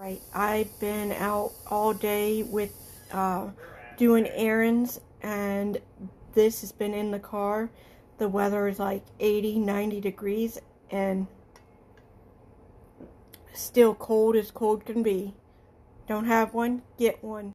Right, I've been out all day with doing errands, and this has been in the car. The weather is like 80, 90 degrees, and still cold as cold can be. Don't have one? Get one.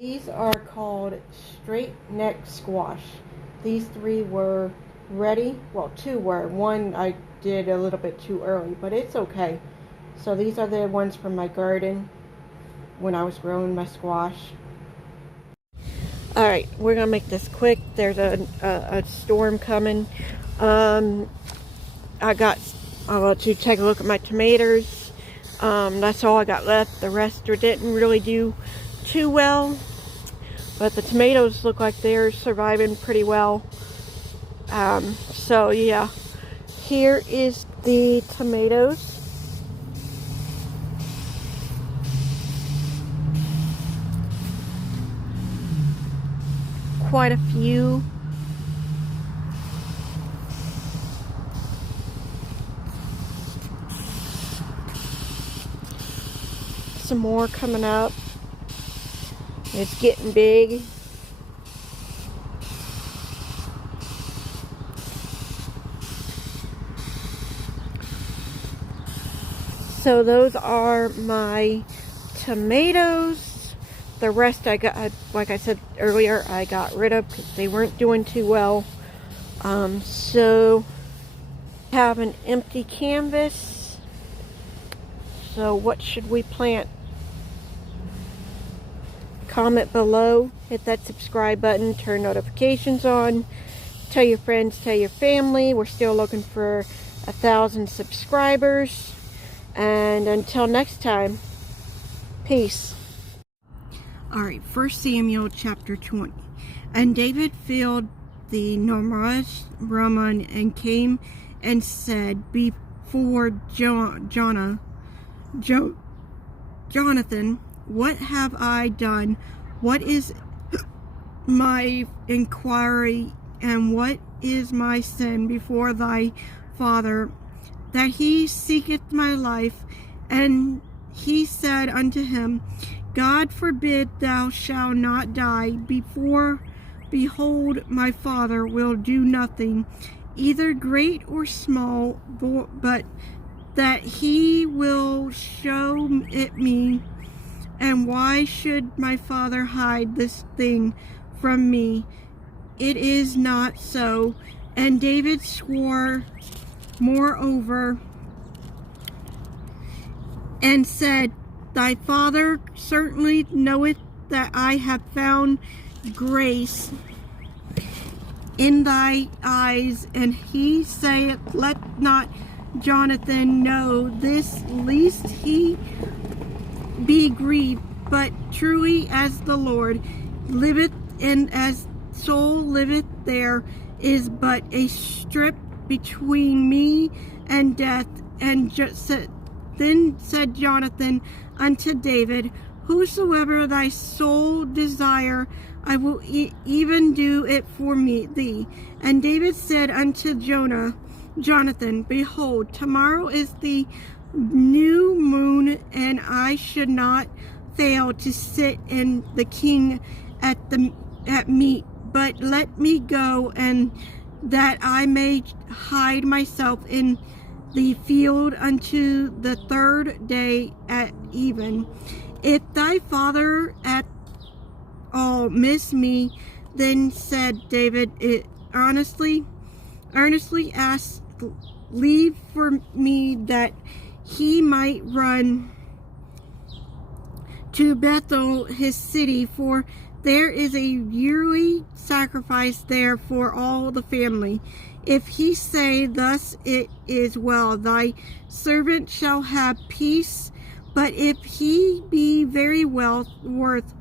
These are called straight neck squash. These three were ready. Well, two were. One I did a little bit too early, but it's okay. So these are the ones from my garden when I was growing my squash. Alright, we're going to make this quick. There's a storm coming. I'll let you take a look at my tomatoes. That's all I got left. The rest didn't really do too well. But the tomatoes look like they're surviving pretty well. So yeah, here is the tomatoes. Quite a few. Some more coming up. It's getting big. So those are my tomatoes. The rest I got, like I said earlier, I got rid of because they weren't doing too well. So have an empty canvas. So what should we plant? Comment below, hit that subscribe button, turn notifications on, tell your friends, tell your family. We're still looking for 1,000 subscribers. And until next time, peace. Alright, 1 Samuel chapter 20. And David filled the Nomrash Raman and came and said before Jonathan, what have I done? What is my inquiry, and what is my sin before thy father, that he seeketh my life? And he said unto him, God forbid thou shalt not die. Behold, my father will do nothing, either great or small, but that he will show it me. And why should my father hide this thing from me? It is not so. And David swore moreover and said, thy father certainly knoweth that I have found grace in thy eyes. And he saith, let not Jonathan know this, lest he be grieved. But truly as the Lord liveth, and as soul liveth, there is but a strip between me and death. And then said Jonathan unto David, whosoever thy soul desire, I will even do it for thee. And David said unto Jonathan, behold, tomorrow is the new moon, and I should not fail to sit in the king at meat, but let me go, and that I may hide myself in the field unto the third day at even. If thy father at all miss me, then said David, it earnestly asked leave for me, that he might run to Bethel his city, for there is a yearly sacrifice there for all the family. If he say, thus it is well, thy servant shall have peace. But if he be very well worth,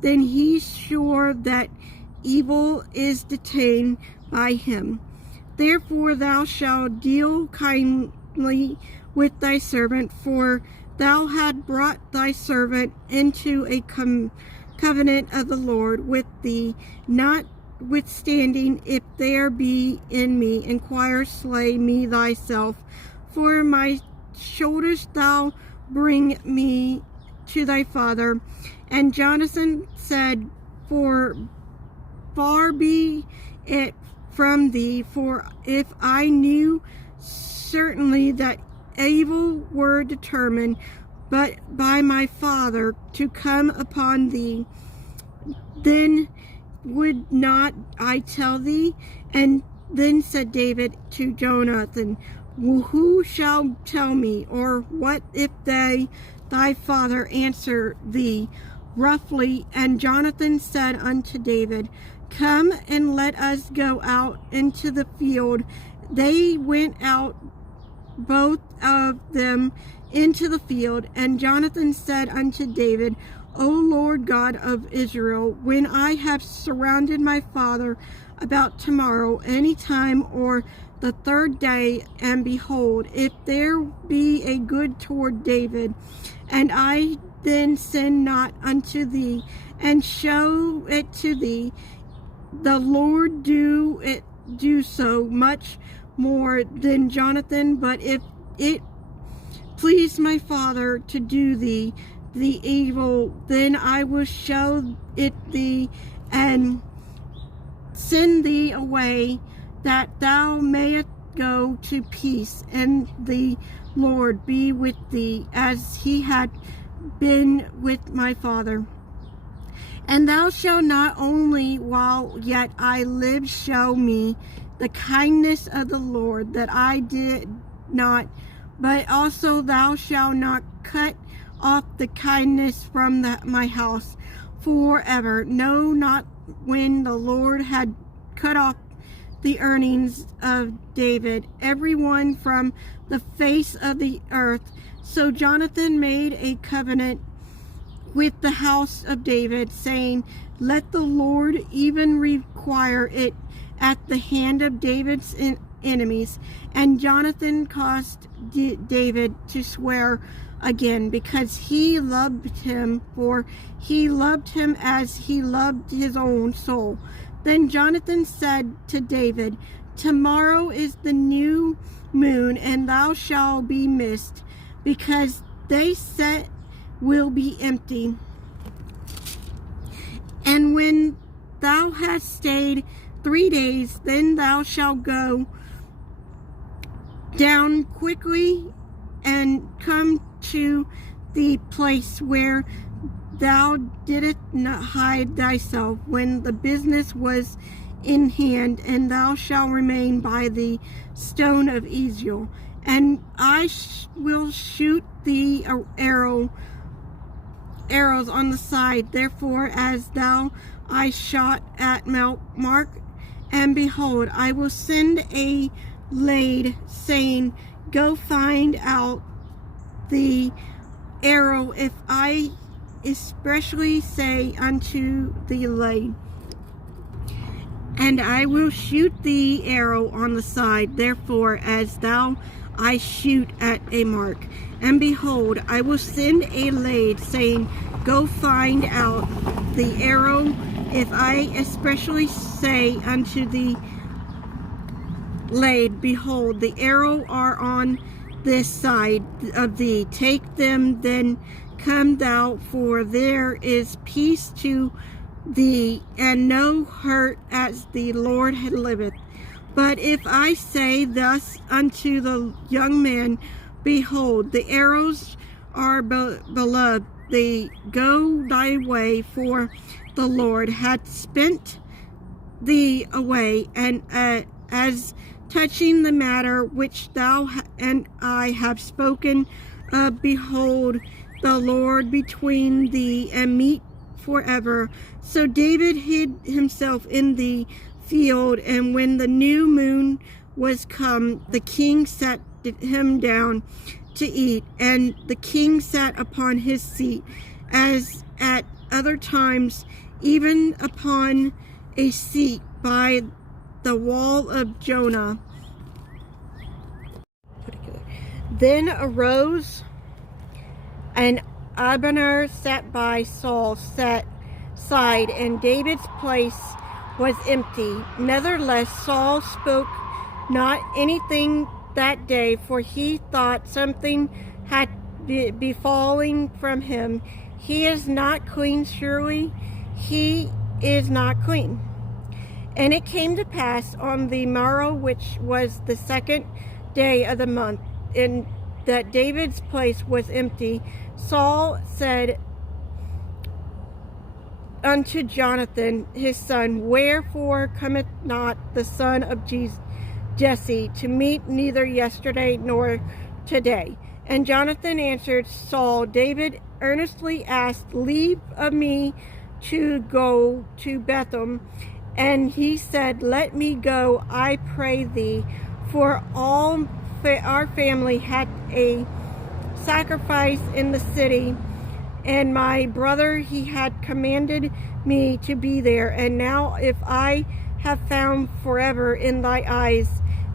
then he's sure that evil is detained by him. Therefore thou shalt deal kindly with thy servant, for thou hast brought thy servant into a covenant of the Lord with thee. Notwithstanding, if there be in me, inquire, slay me thyself, for my shoulders thou bring me to thy father. And Jonathan said, for far be it from thee, for if I knew certainly that evil were determined, but by my father, to come upon thee, then would not I tell thee? And then said David to Jonathan, who shall tell me? Or what if thy father answer thee roughly? And Jonathan said unto David, come and let us go out into the field. They went out, both of them, into the field. And Jonathan said unto David, O Lord God of Israel, when I have surrounded my father about tomorrow, any time, or the third day, and behold, if there be a good toward David, and I then sin not unto thee, and show it to thee, the Lord do so much more than Jonathan. But if it please my father to do thee, the evil, then I will show it thee, and send thee away, that thou mayest go to peace, and the Lord be with thee, as he had been with my father. And thou shalt not only while yet I live show me the kindness of the Lord, that I did not, but also thou shalt not cut off the kindness from my house forever. No, not when the Lord had cut off the earnings of David, everyone from the face of the earth. So Jonathan made a covenant with the house of David, saying, let the Lord even require it at the hand of David's enemies. And Jonathan caused David to swear again, because he loved him, for he loved him as he loved his own soul. Then Jonathan said to David, tomorrow is the new moon, and thou shalt be missed, because they set will be empty. And when thou hast stayed 3 days, then thou shalt go down quickly and come to the place where thou didst not hide thyself when the business was in hand, and thou shalt remain by the stone of Ezel, and I will shoot thee arrows on the side. Therefore, as thou I shot at Mark, and behold, I will send a lad, saying, go find out the arrow, if I especially say unto the lad, and I will shoot the arrow on the side. Therefore, as thou I shoot at a mark, and behold, I will send a lad, saying, go find out the arrow, if I especially say unto the lad, behold, the arrow are on this side of thee. Take them, then come thou, for there is peace to thee, and no hurt, as the Lord liveth. But if I say thus unto the young man, behold, the arrows are beloved, they go thy way, for the Lord hath spent thee away, and as touching the matter which thou and I have spoken, behold, the Lord between thee and me forever. So David hid himself in the field, and when the new moon was come, the king sat him down to eat, and the king sat upon his seat, as at other times, even upon a seat by the wall of Jonah. Then arose, and Abner sat by Saul's side, and David's place was empty. Nevertheless, Saul spoke not anything that day, for he thought something had befallen from him. He is not clean, surely he is not clean. And it came to pass on the morrow, which was the 2nd day of the month, and that David's place was empty, Saul said unto Jonathan his son, wherefore cometh not the son of Jesse to meet, neither yesterday nor today? And Jonathan answered Saul, David earnestly asked leave of me to go to Bethlehem, and he said, let me go, I pray thee, for all our family had a sacrifice in the city, and my brother he had commanded me to be there. And now if I have found forever in thy eyes,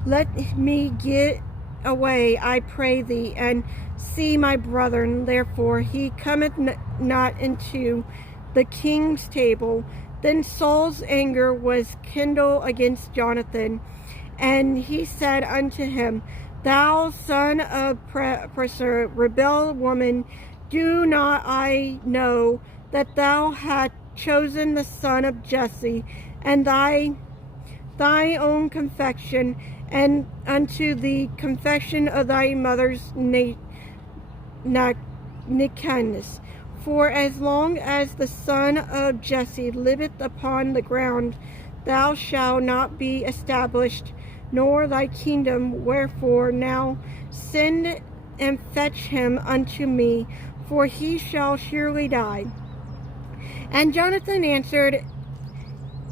let me get away, I pray thee, and see my brethren. Therefore he cometh not into the king's table. Then Saul's anger was kindled against Jonathan, and he said unto him, thou son of perverse rebel woman, Do not I know that thou hast chosen the son of Jesse, and thy own confession, and unto the confession of thy mother's nakedness? For as long as the son of Jesse liveth upon the ground, thou shalt not be established, nor thy kingdom. Wherefore now send and fetch him unto me, for he shall surely die. And Jonathan answered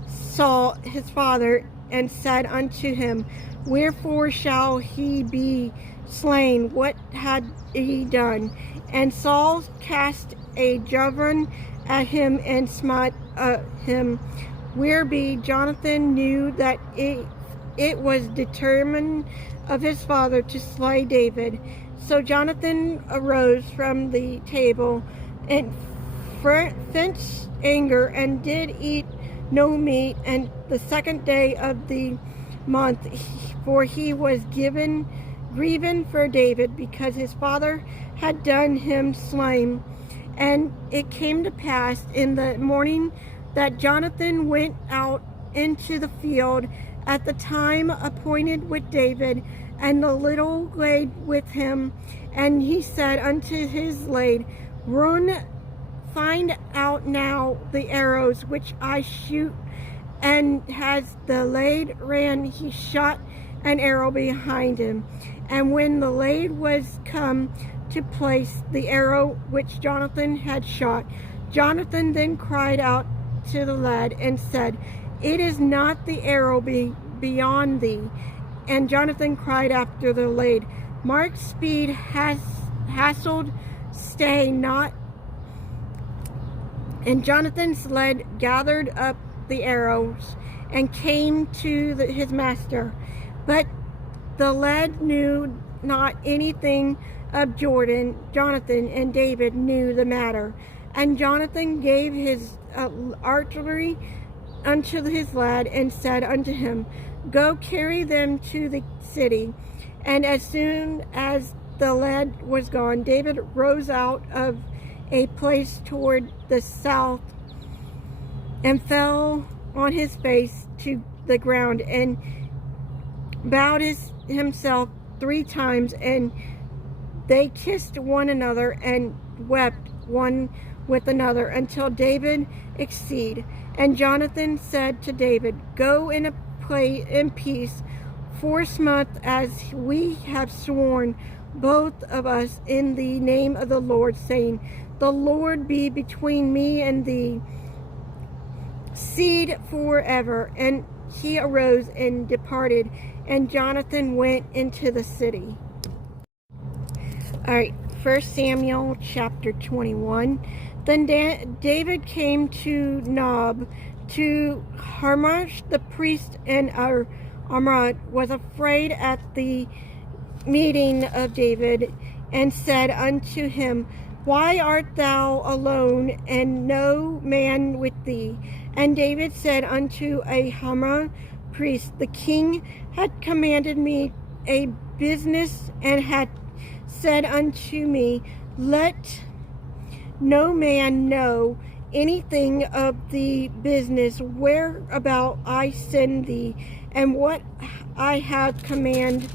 Saul his father, and said unto him, Wherefore shall he be slain? What had he done? And Saul cast a javelin at him, and smote him. Whereby Jonathan knew that it was determined of his father to slay David. So Jonathan arose from the table and fenced anger, and did eat no meat, and the second day of the month, for he was grieving for David, because his father had done him slain. And it came to pass in the morning that Jonathan went out into the field at the time appointed with David, and the little lad with him. And he said unto his lad, Run, find out now the arrows which I shoot. And as the lad ran, he shot an arrow behind him. And when the lad was come to place the arrow which Jonathan had shot, Jonathan then cried out to the lad and said, It is not the arrow beyond thee. And Jonathan cried after the lad, Mark speed, hassled, stay not. And Jonathan's lad gathered up the arrows and came to his master. But the lad knew not anything of Jonathan, and David knew the matter. And Jonathan gave his artillery unto his lad, and said unto him, Go carry them to the city. And as soon as the lad was gone, David rose out of a place toward the south, and fell on his face to the ground, and bowed himself 3 times, and they kissed one another, and wept one with another, until David exceeded. And Jonathan said to David, Go in peace, 4 months, as we have sworn, both of us, in the name of the Lord, saying, The Lord be between me and thee, seed forever. And he arose and departed, and Jonathan went into the city. All right, 1 Samuel chapter 21. Then David came to Nob, to Harmash the priest, and Armad was afraid at the meeting of David, and said unto him, Why art thou alone, and no man with thee? And David said unto Harmad priest, The king had commanded me a business, and had said unto me, Let no man know anything of the business whereabout I send thee, and what I have commanded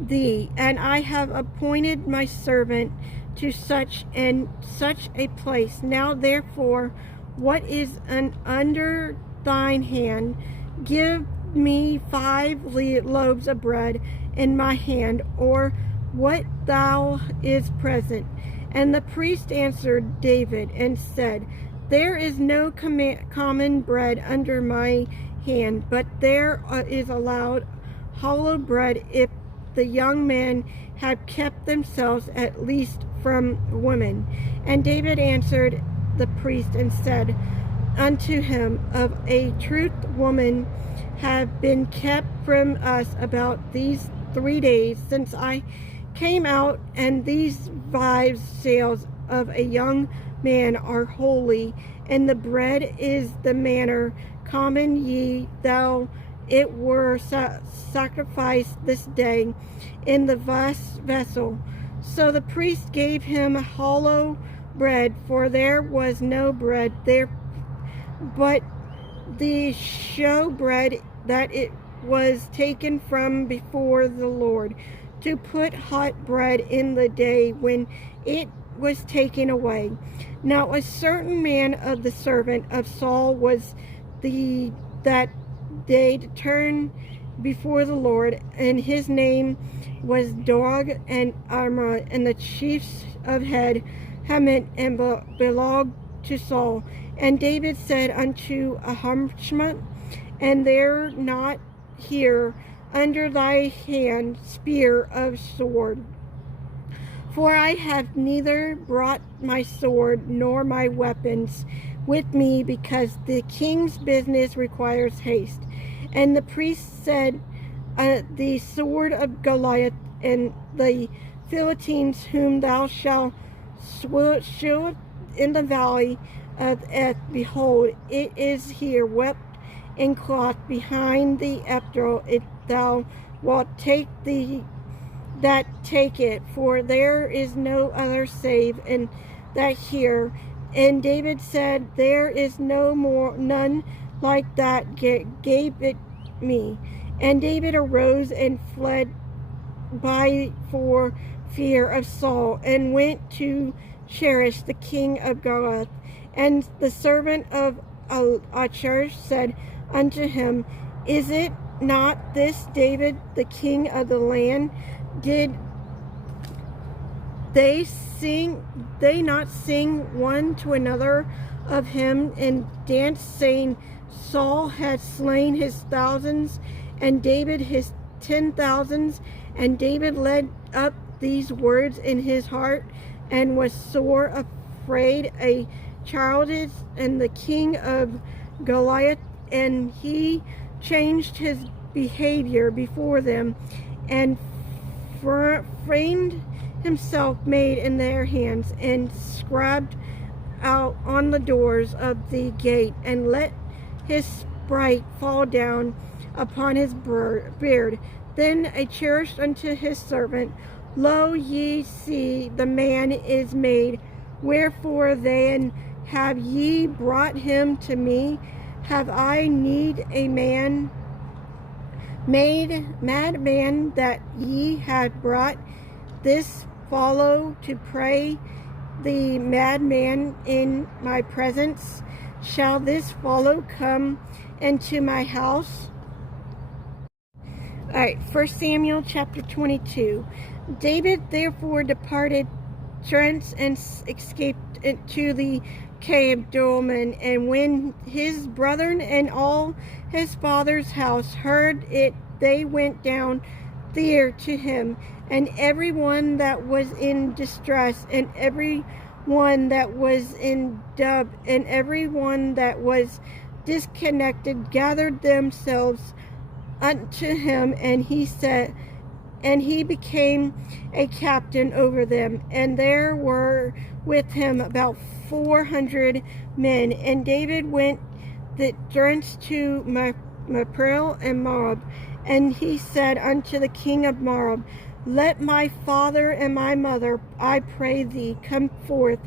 thee. And I have appointed my servant to such and such a place. Now therefore, what is under thine hand? Give me 5 loaves of bread in my hand, or what thou is present. And the priest answered David and said, There is no common bread under my hand, but there is allowed hollow bread, if the young men have kept themselves at least from women. And David answered the priest and said unto him, Of a truth, woman have been kept from us about these 3 days since I came out, and these 5 sales of a young man are holy, and the bread is the manner common ye thou it were sacrificed this day in the vessel. So the priest gave him hollow bread, for there was no bread there, but the show bread that it was taken from before the Lord, to put hot bread in the day when it was taken away. Now a certain man of the servant of Saul was that day to turn before the Lord, and his name was Doeg, and Arma, and the chiefs of head Hamet, and belonged to Saul. And David said unto Ahimaaz, and there not here under thy hand spear of sword, for I have neither brought my sword nor my weapons with me, because the king's business requires haste. And the priest said, the sword of Goliath and the Philistines, whom thou shalt shoot in the valley of Eth, behold, it is here wept in cloth behind the Ephraim. If thou wilt take it, for there is no other save in that here. And David said, there is none like that gave it me. And David arose and fled for fear of Saul, and went to Cheresh the king of Gath. And the servant of Achish said unto him, is it not this David the king of the land? Did they not sing one to another of him, and dance, saying, Saul had slain his thousands, and David his 10,000s? And David led up these words in his heart, and was sore afraid a childish, and the king of Goliath, and he changed his behavior before them, and framed himself made in their hands, and scribed out on the doors of the gate, and let his sprite fall down upon his beard. Then Achish unto his servant, lo, ye see, the man is made. Wherefore then have ye brought him to me? Have I need a man madman that ye had brought this fellow to pray the madman in my presence? Shall this fellow come into my house? All right, 1 Samuel chapter 22. David therefore departed thence and escaped to the cave of Adullam. And when his brethren and all his father's house heard it, they went down there to him, and every one that was in distress, and every one that was in doubt, and every one that was disconnected, gathered themselves unto him, and he became a captain over them. And there were with him about 400 men. And David went thence to Mapril and Moab, and he said unto the king of Moab, let my father and my mother, I pray thee, come forth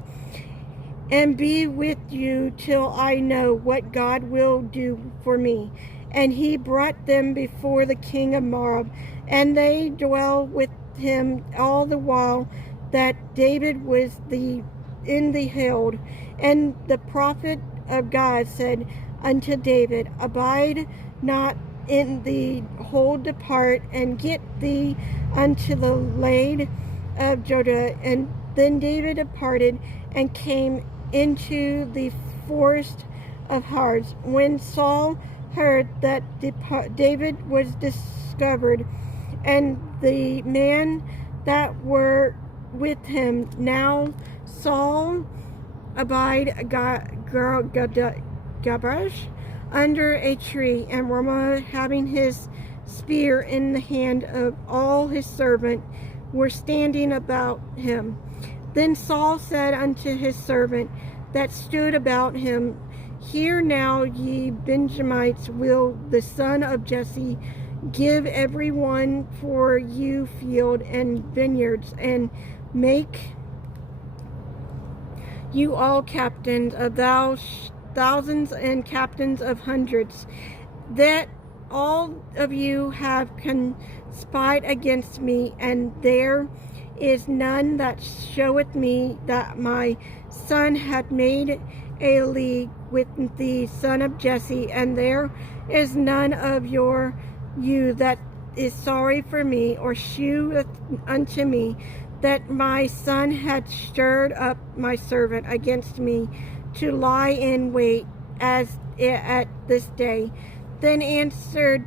and be with you till I know what God will do for me. And he brought them before the king of Moab, and they dwell with him all the while that David was in the hill. And the prophet of God said unto David, abide not in the hold, depart and get thee unto the land of Judah. And then David departed and came into the forest of Harz. When Saul heard that David was discovered, and the men that were with him, now Saul abide Gabash under a tree, and Ramah, having his spear in the hand of all his servant, were standing about him. Then Saul said unto his servant that stood about him, Hear now, ye Benjamites, will the son of Jesse give every one for you field and vineyards, and make you all captains of thousands and captains of hundreds, that all of you have conspired against me, and there is none that showeth me that my son hath made a league with the son of Jesse, and there is none of you that is sorry for me, or sheweth unto me that my son had stirred up my servant against me to lie in wait as at this day. Then answered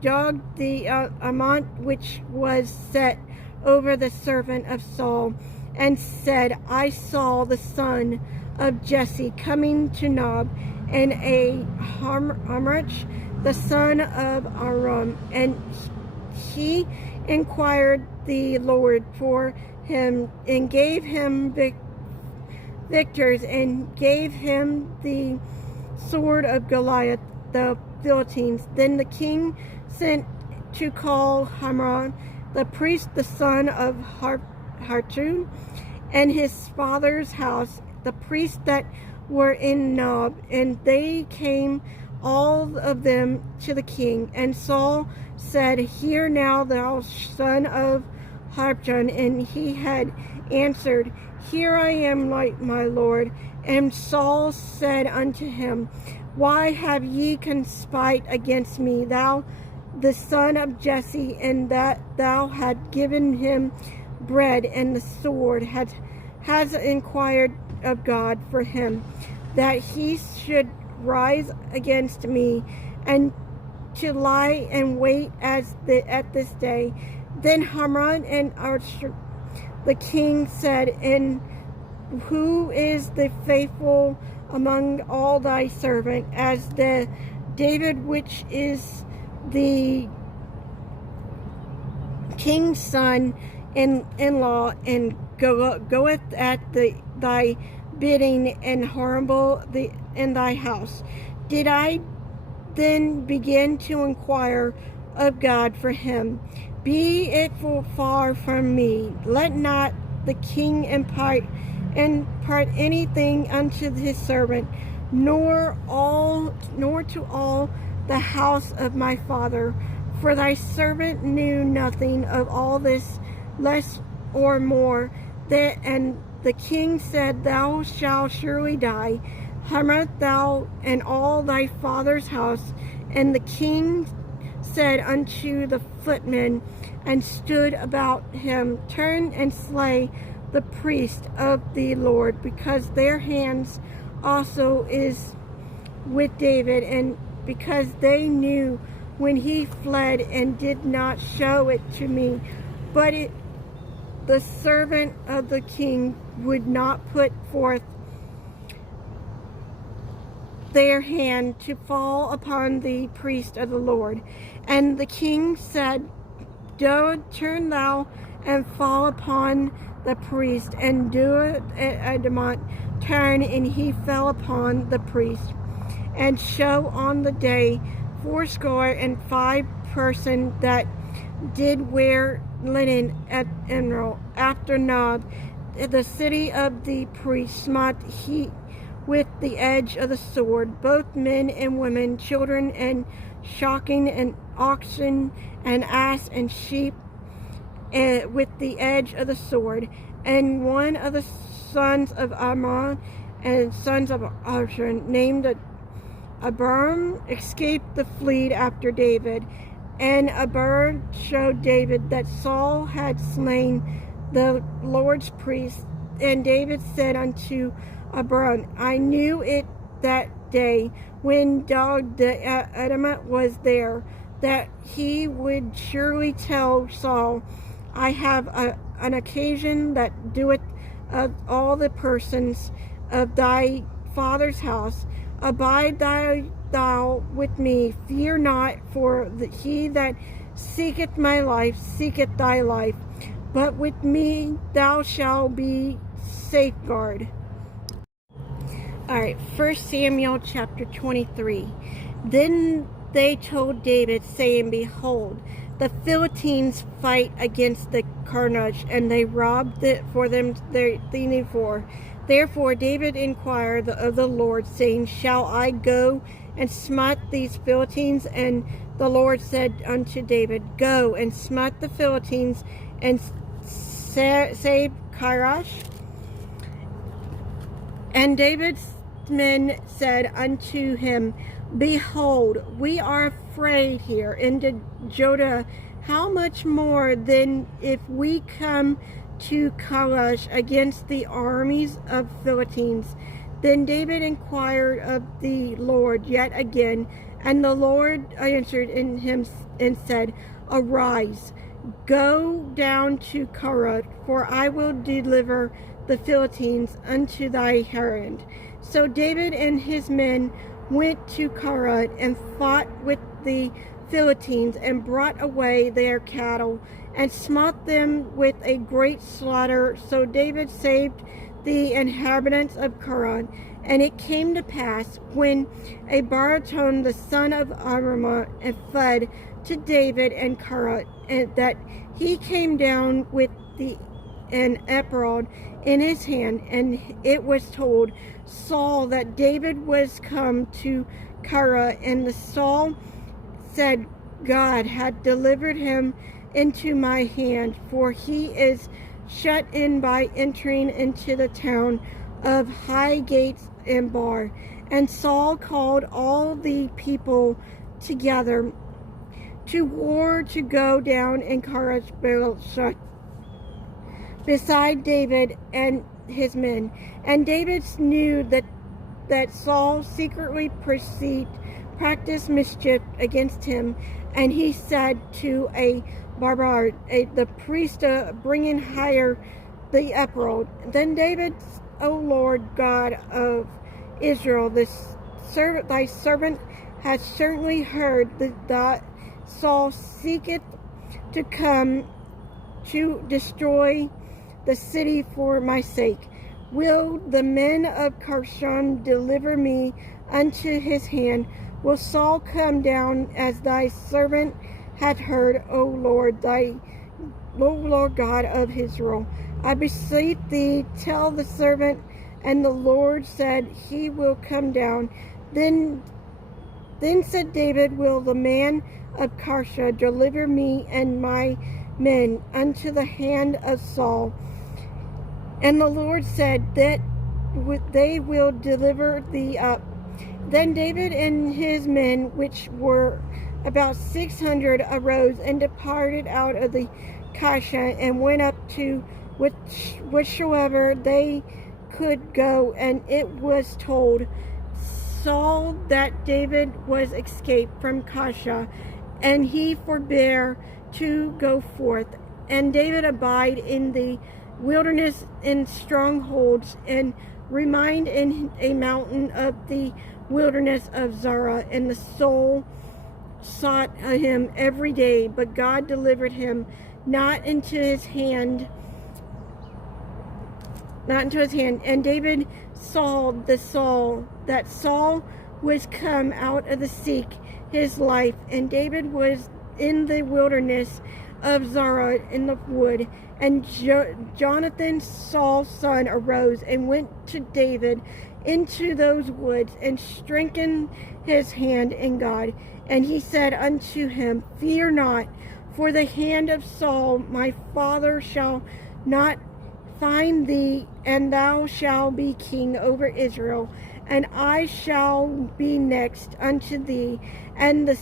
Doeg the Ammon, which was set over the servant of Saul, and said, I saw the son of Jesse coming to Nob, and a Hamrach, the son of Aram, and he inquired the Lord for him, and gave him victors, and gave him the sword of Goliath the Philistines. Then the king sent to call Hamran, the priest, the son of Hartun, and his father's house, the priests that were in Nob, and they came all of them to the king. And Saul said, Hear now, thou son of Harpjon. And he had answered, Here I am, like my lord. And Saul said unto him, Why have ye conspired against me, thou the son of Jesse, and that thou had given him bread, and the sword has inquired of God for him, that he should rise against me, and to lie and wait at this day? Then Hamran and Archer, the king, said, And who is the faithful among all thy servant, as the David, which is the king's son in law, and goeth at thy bidding, and horrible in thy house? Did I then begin to inquire of God for him? Be it far from me. Let not the king impart anything unto his servant, nor to all the house of my father. For thy servant knew nothing of all this, less or more. And the king said, Thou shalt surely die, Hamrat, thou and all thy father's house. And the king said unto the footmen and stood about him, Turn and slay the priest of the Lord, because their hands also is with David, and because they knew when he fled, and did not show it to me. But the servant of the king would not put forth their hand to fall upon the priest of the Lord. And the king said, Doeg, turn thou and fall upon the priest. And Doeg turned, and he fell upon the priest. And show on the day 75 persons that did wear linen at Enrol. After Nob, the city of the priest, smote he with the edge of the sword, both men and women, children and shocking, and oxen and ass and sheep, with the edge of the sword. And one of the sons of Ammon and sons of Asher, named Abiram, escaped the fleet after David. And Abiram showed David that Saul had slain the Lord's priest. And David said unto Abiram, I knew it that day when Doeg the Edomite was there, that he would surely tell Saul, I have an occasion that doeth of all the persons of thy father's house. Abide thou with me, fear not, for he that seeketh my life seeketh thy life, but with me thou shalt be safeguard. All right, 1 Samuel chapter 23. Then they told David, saying, Behold, the Philistines fight against the Carnage, and they robbed it for them their thieving for. Therefore David inquired of the Lord, saying, Shall I go and smite these Philistines? And the Lord said unto David, Go and smite the Philistines, and save Kailash. And David's men said unto him, Behold, we are afraid here in Judah. How much more then if we come to Kailash against the armies of Philistines? Then David inquired of the Lord yet again, and the Lord answered in him and said, Arise, go down to Kailash, for I will deliver the Philistines unto thy hand. So David and his men went to Kailash and fought with the Philistines, and brought away their cattle, and smote them with a great slaughter. So David saved the inhabitants of Kailash. And it came to pass, when Abaraton the son of Aramah fled to David and Kailash, and that he came down with an ephod in his hand, and it was told Saul that David was come to Kailash, and the Saul said, God had delivered him into my hand, for he is shut in by entering into the town of high gates and bar. And Saul called all the people together to war to go down and Kailash beside David and his men. And David knew that Saul secretly practiced mischief against him, and he said to a barber, the priest, bringing higher the ephod. Then David, O Lord God of Israel, thy servant has certainly heard that Saul seeketh to come to destroy the city for my sake. Will the men of Carshon deliver me unto his hand? Will Saul come down as thy servant hath heard, O Lord God of Israel? I beseech thee, tell the servant. And the Lord said, He will come down. Then said David, Will the man of Carshon deliver me and my men unto the hand of Saul? And the Lord said, That they will deliver thee up. Then David and his men, which were about 600, arose and departed out of the Carshon, and went up to whichsoever they could go. And it was told Saul that David was escaped from Carshon, and he forbore to go forth. And David abide in the wilderness in strongholds, and remained in a mountain of the wilderness of Zara. And the soul sought him every day, but God delivered him not into his hand. And David saw that Saul was come out of the seek his life, and David was in the wilderness of Zara in the wood. And Jonathan, Saul's son, arose and went to David into those woods, and strengthened his hand in God. And he said unto him, Fear not, for the hand of Saul my father shall not find thee, and thou shalt be king over Israel, and I shall be next unto thee. And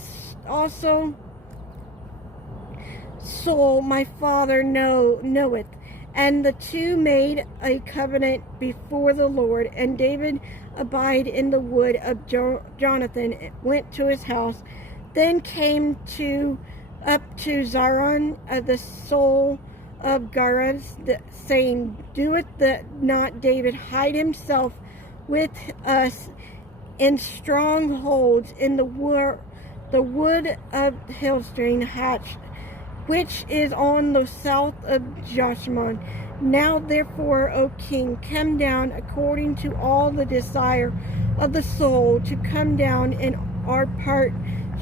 also Saul my father knoweth. And the two made a covenant before the Lord. And David abide in the wood of Jonathan, went to his house, then came up to Zaron, the soul of Gareth, saying, Doeth not David hide himself with us in strongholds in the wood of Hillstream Hatch, which is on the south of Joshimon? Now therefore, O king, come down according to all the desire of the soul, to come down, and our part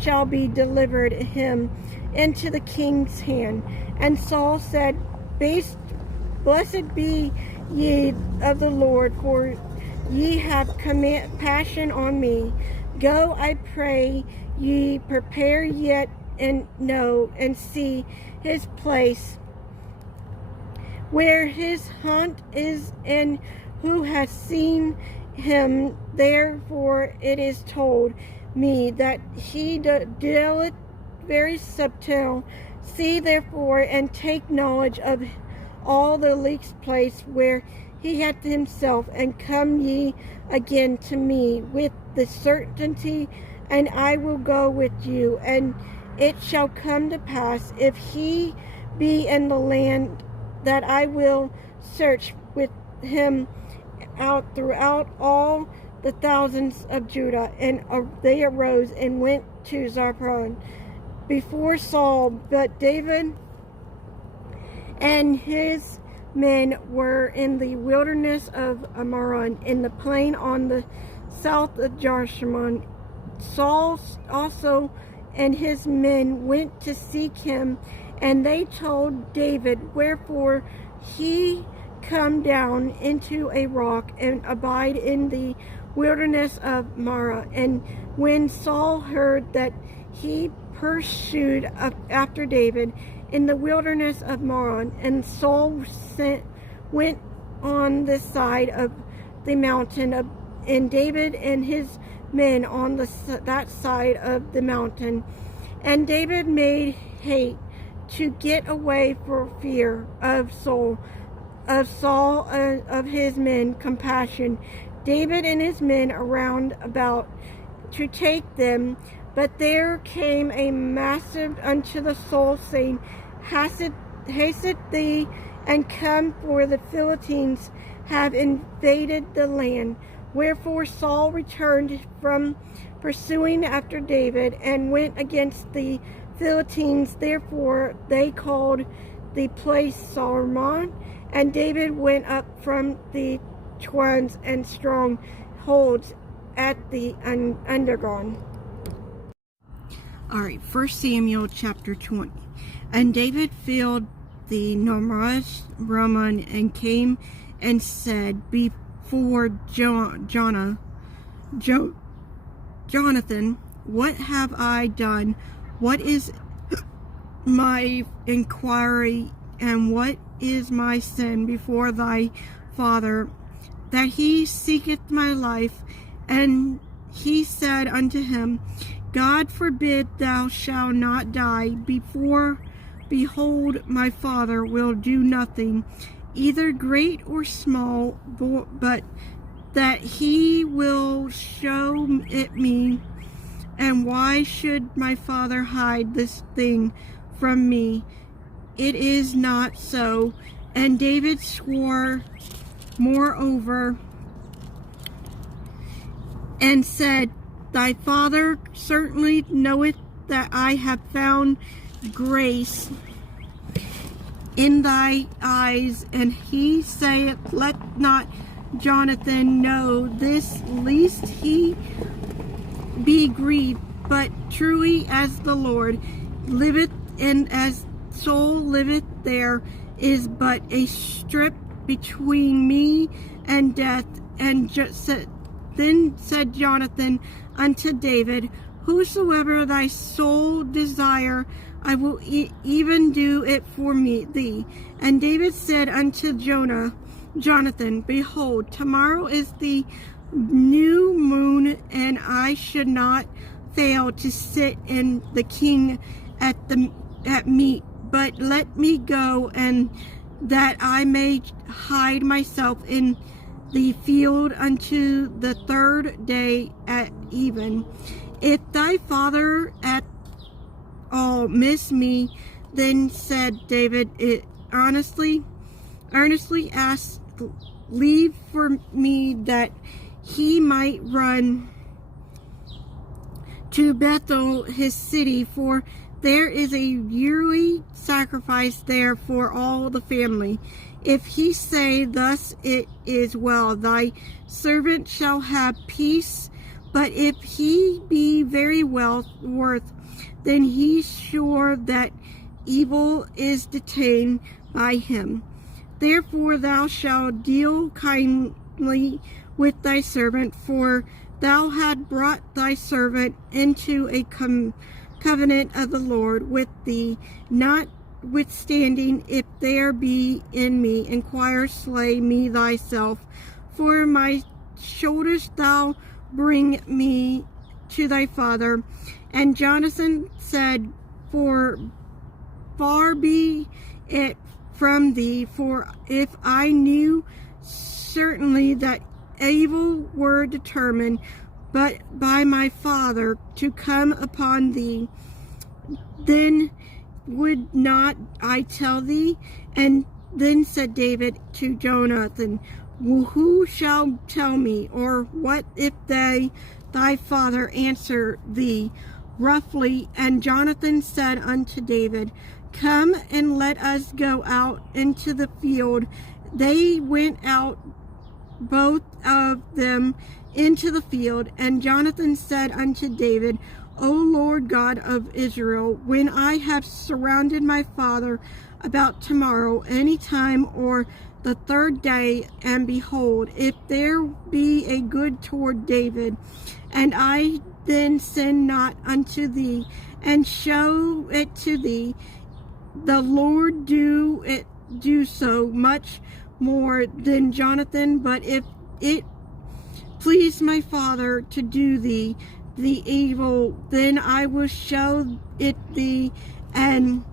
shall be delivered him into the king's hand. And Saul said, Blessed be ye of the Lord, for ye have compassion on me. Go, I pray ye, prepare yet, and know and see his place where his haunt is, and who has seen him. Therefore it is told me that he dealeth very subtle. See therefore, and take knowledge of all the least place where he hath himself, and come ye again to me with the certainty, and I will go with you. And it shall come to pass, if he be in the land, that I will search with him out throughout all the thousands of Judah. And they arose and went to Zarephath before Saul. But David and his men were in the wilderness of Amaron, in the plain on the south of Jeshimon. Saul also and his men went to seek him, and they told David, Wherefore he come down into a rock and abide in the wilderness of Mara. And when Saul heard that he pursued after David in the wilderness of Mara, and Saul went on the side of the mountain, and David and his men on that side of the mountain. And David made haste to get away for fear of Saul, of his men compassion. David and his men around about to take them. But there came a massive unto the Saul, saying, Haste thee, and come, for the Philistines have invaded the land. Wherefore Saul returned from pursuing after David, and went against the Philistines. Therefore they called the place Salmon. And David went up from the twins and strongholds at the underground. All right, 1 Samuel chapter 20. And David filled the Nomrash Ramon, and came and said before Jonathan, What have I done? What is my inquiry, and what is my sin before thy father, that he seeketh my life? And he said unto him, God forbid thou shalt not die. Behold, my father will do nothing, either great or small, but that he will show it me. And why should my father hide this thing from me? It is not so. And David swore moreover, and said, Thy father certainly knoweth that I have found grace in thy eyes. And he saith, Let not Jonathan know this, lest he be grieved. But truly as the Lord liveth, and as soul liveth, there is but a strip between me and death. And then said Jonathan unto David, Whosoever thy soul desire, I will even do it for thee. And David said unto Jonathan, Behold, tomorrow is the new moon, and I should not fail to sit in the king at meat. But let me go, and that I may hide myself in the field unto the third day at even. If thy father at all miss me, then said David, it earnestly asked leave for me, that he might run to Bethel his city, for there is a yearly sacrifice there for all the family. If he say, thus it is well, thy servant shall have peace. But if he be very well worth, then he's sure that evil is detained by him. Therefore thou shalt deal kindly with thy servant, for thou hast brought thy servant into a covenant of the Lord with thee. Notwithstanding, if there be in me, inquire, slay me thyself, for my shoulders thou bring me to thy father. And Jonathan said, for far be it from thee, for if I knew certainly that evil were determined, but by my father to come upon thee, then would not I tell thee? And then said David to Jonathan, who shall tell me? Or what if thy father answer thee roughly? And Jonathan said unto David, come and let us go out into the field. They went out, both of them, into the field. And Jonathan said unto David, O Lord God of Israel, when I have surrounded my father about tomorrow, any time, or the third day, and behold, if there be a good toward David, and I then sin not unto thee, and show it to thee, the Lord do so much more than Jonathan. But if it please my father to do thee the evil, then I will show it thee, and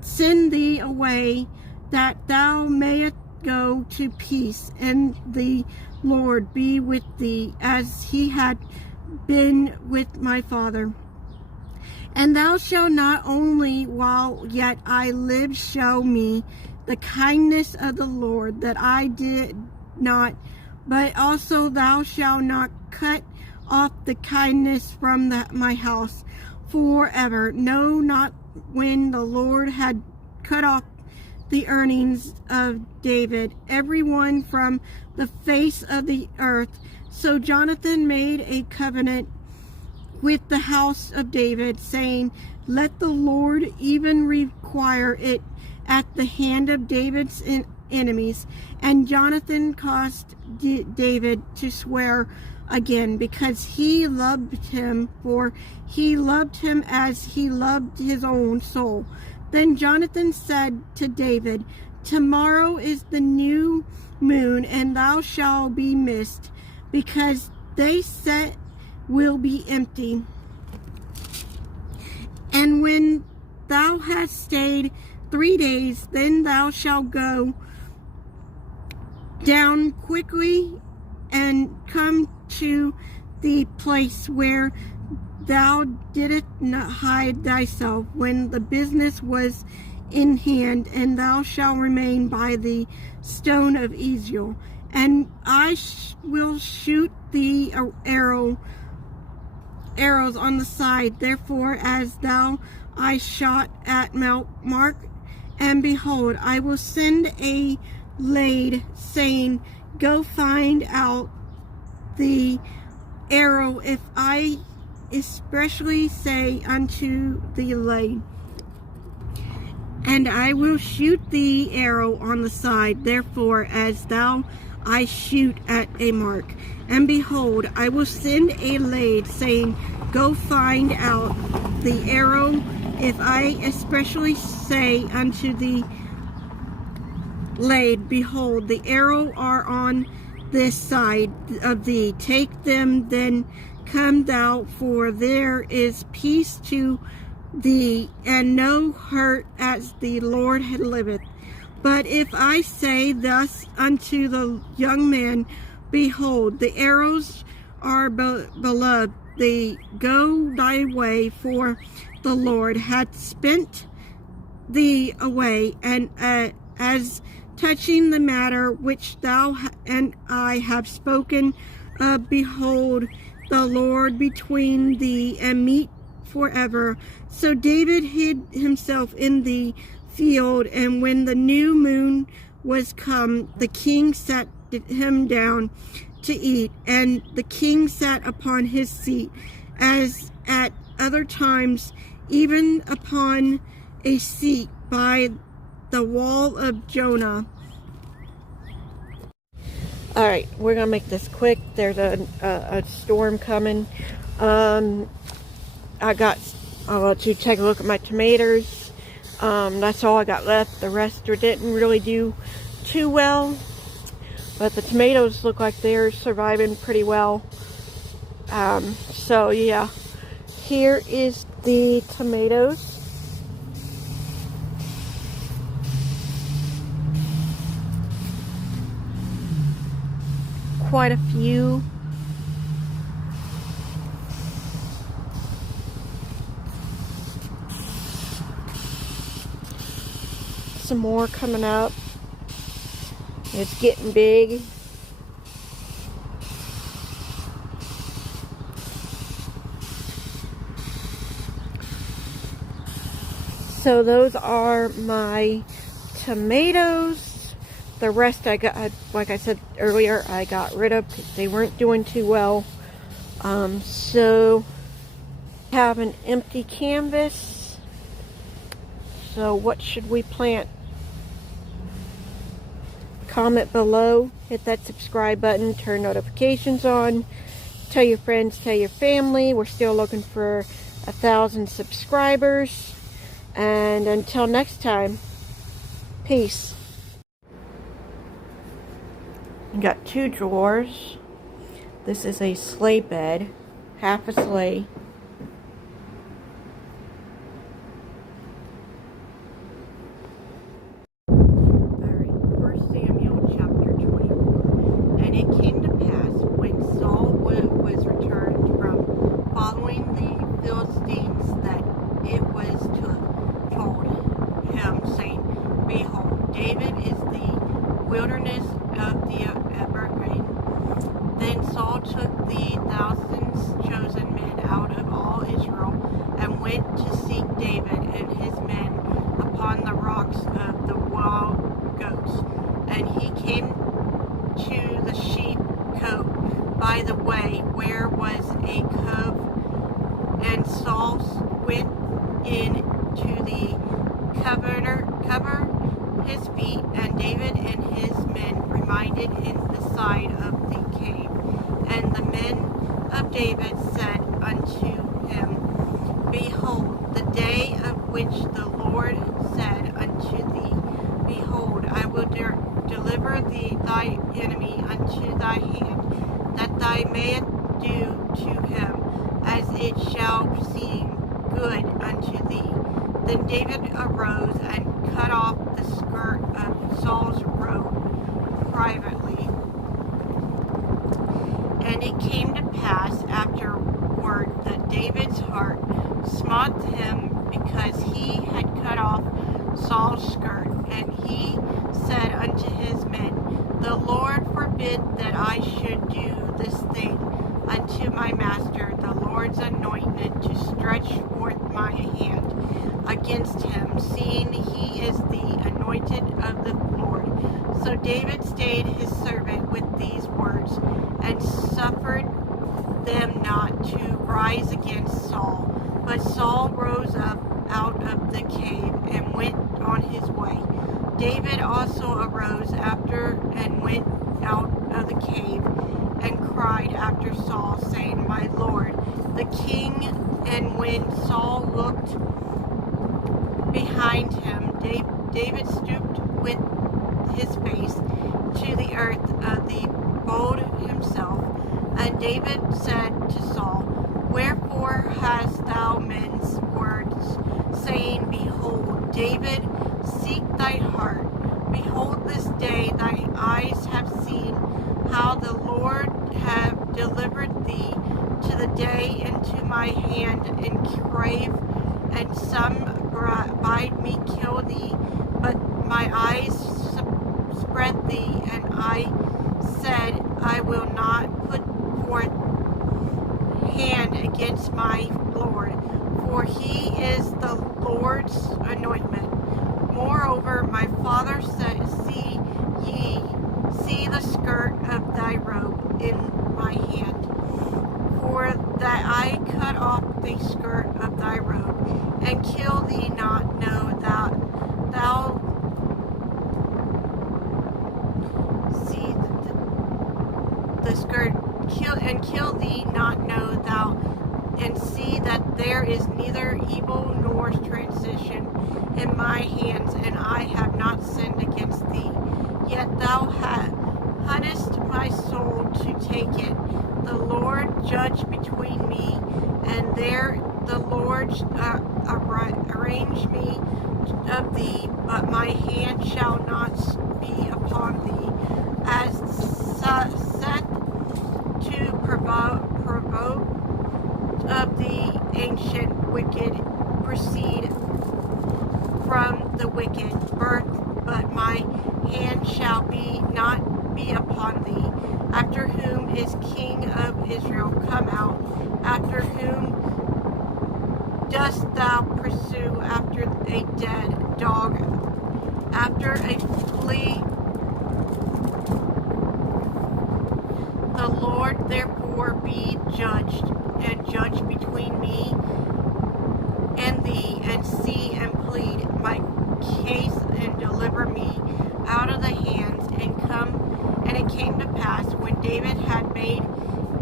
send thee away, that thou mayest go to peace, and the Lord be with thee, as he had been with my father. And thou shalt not only while yet I live show me the kindness of the Lord, that I did not, but also thou shalt not cut off the kindness from my house forever. No, not when the Lord had cut off the earnings of David, everyone from the face of the earth. So Jonathan made a covenant with the house of David, saying, let the Lord even require it at the hand of David's enemies. And Jonathan caused David to swear again, because he loved him, for he loved him as he loved his own soul. Then Jonathan said to David, tomorrow is the new moon, and thou shalt be missed, because they set will be empty. And when thou hast stayed 3 days, then thou shalt go down quickly and come to the place where thou didst not hide thyself when the business was in hand, and thou shalt remain by the stone of Ezel, and I will shoot the arrows on the side. Therefore, as thou I shot at Mark, and behold, I will send a lad, saying, go find out the arrow, if I especially say unto the lad, and I will shoot the arrow on the side. Therefore, as thou I shoot at a mark, and behold, I will send a lad, saying, go find out the arrow, if I especially say unto the lad, behold, the arrow are on this side of thee, take them, then come thou, for there is peace to thee, and no hurt, as the Lord liveth. But if I say thus unto the young man, behold, the arrows are beloved, they go thy way, for the Lord hath spent thee away, and as touching the matter which thou and I have spoken, behold, the Lord between thee and me forever. So David hid himself in the field, and when the new moon was come, the king sat him down to eat, and the king sat upon his seat, as at other times, even upon a seat by the wall of Jonah. All right, we're gonna make this quick. There's a storm coming. I'll let you take a look at my tomatoes. That's all I got left. The rest didn't really do too well, but the tomatoes look like they're surviving pretty well. So yeah, here is the tomatoes. Quite a few. Some more coming up. It's getting big. So those are my tomatoes. The rest I got, like I said earlier, I got rid of because they weren't doing too well. So have an empty canvas. So what should we plant? Comment below, hit that subscribe button, turn notifications on, tell your friends, tell your family. We're still looking for 1,000 subscribers. And until next time, peace. You got 2 drawers. This is a sleigh bed, half a sleigh. David is the wilderness of the evergreen. Then Saul took the 1,000 chosen men out of all Israel and went to seek David and his men upon the rocks of the wild goats. And he came to the sheep cote by the way, where was a cove, and Saul went in to the cover his feet, and David and his men remained in the side of the cave. And the men of David said unto him, Behold, the day of which the Lord said unto thee, Behold, I will deliver thy enemy unto thy hand, that thou mayest do to him as it shall seem good unto thee. Then David arose and cut off the skirt of Saul's robe privately. And it came to pass afterward that David's heart smote him because he had cut off Saul's skirt. And he said unto his men, The Lord forbid that I should do this thing unto my master, the Lord's anointed, to stretch forth my hand against him, seeing he is the anointed of the Lord. So David stayed his servant with these words, and suffered them not to rise against Saul. But Saul rose up out of the cave and went on his way. David also arose after and went out of the cave and cried after Saul, saying, My Lord, the king. And when Saul looked behind him, David stooped with his face to the earth of the bowed himself. And David said to Saul, Wherefore hast thou men's words, saying, Behold, David, seek thy heart. Behold, this day thy eyes have seen how the Lord have delivered thee to the day into my hand, and crave, and some bid me kill thee, but my eyes spread thee, and I said, I will not put forth hand against my Lord. for he is the Lord's anointment. Moreover, my father said, see the skirt of thy robe in my hand, for that I cut off the skirt of thy robe, and kill thee not, know that thou see the skirt, kill thee not, know thou, and see that there is neither evil nor transition in my hands, and I have not sinned against thee. Yet thou huntest my soul to take it. The Lord judge between me and there. The Lord arrange me of thee, but my hand shall not be upon thee. As set to provoke of the ancient wicked proceed from the wicked birth, but my hand shall not be upon thee. After whom is King of Israel come out? After whom dost thou pursue? After a dead dog, after a flea? The Lord therefore be judged, and judge between me and thee, and see and plead my case, and deliver me out of the hands. And it came to pass, when David had made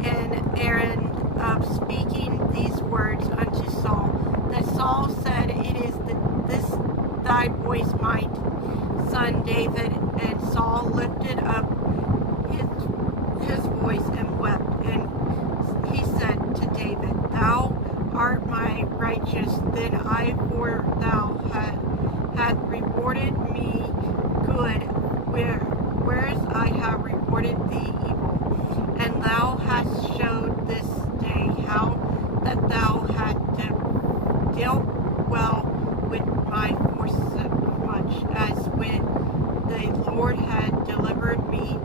an errand of speaking these words unto Saul, that Saul said, It is this thy voice, my son David. And Saul lifted up his voice and wept. And he said to David, Thou art my righteous, then I, for thou hast rewarded me good, whereas I have rewarded thee evil. And thou hast showed this day how that thou hast dealt well with my force, as when the Lord had delivered me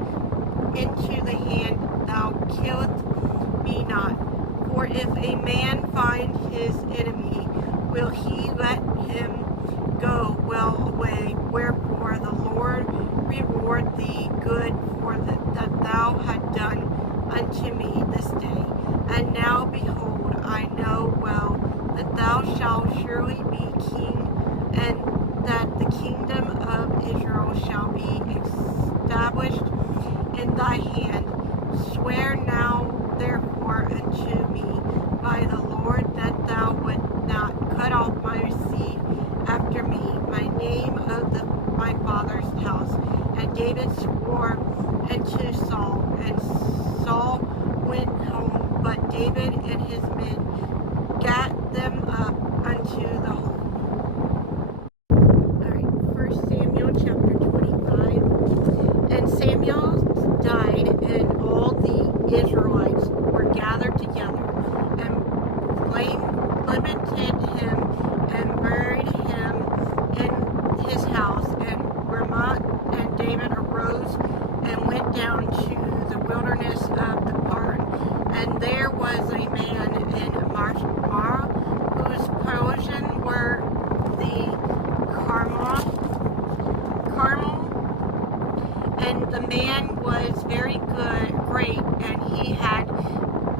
into the hand, thou killest me not. For if a man find his enemy, will he let him go well away? Wherefore the Lord reward thee good for that thou hast done unto me this day. And now behold, I know well that thou shalt surely be king, and that the kingdom of Israel shall be established in thy hand. Swear now therefore unto me by the Lord that thou wouldst not cut off my seed after me, my name of my father's house. And David swore unto Saul, and Saul went home, but David and his men gat them up unto the home. Alright, 1 Samuel chapter 25. And Samuel died, and all the Israelites were gathered together, and lamented him, and buried him in his house. And Ramah, and David arose and went down to the wilderness of the Paran. And there was a man in Mara, whose portion were the Carmel, and the man was very great, and he had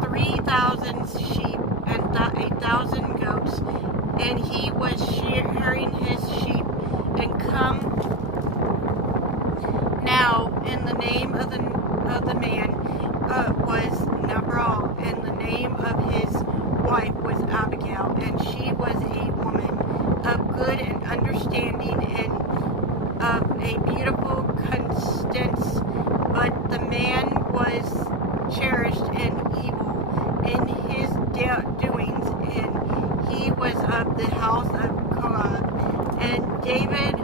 3,000 sheep and 1,000 goats, and he was shearing his sheep. And come now, in the name of the man was Nabal, and the name of his wife was Abigail, and she was a woman of good and understanding, and of a beautiful constance. But the man was cherished in evil in his doings, and he was of the house of Caleb. And David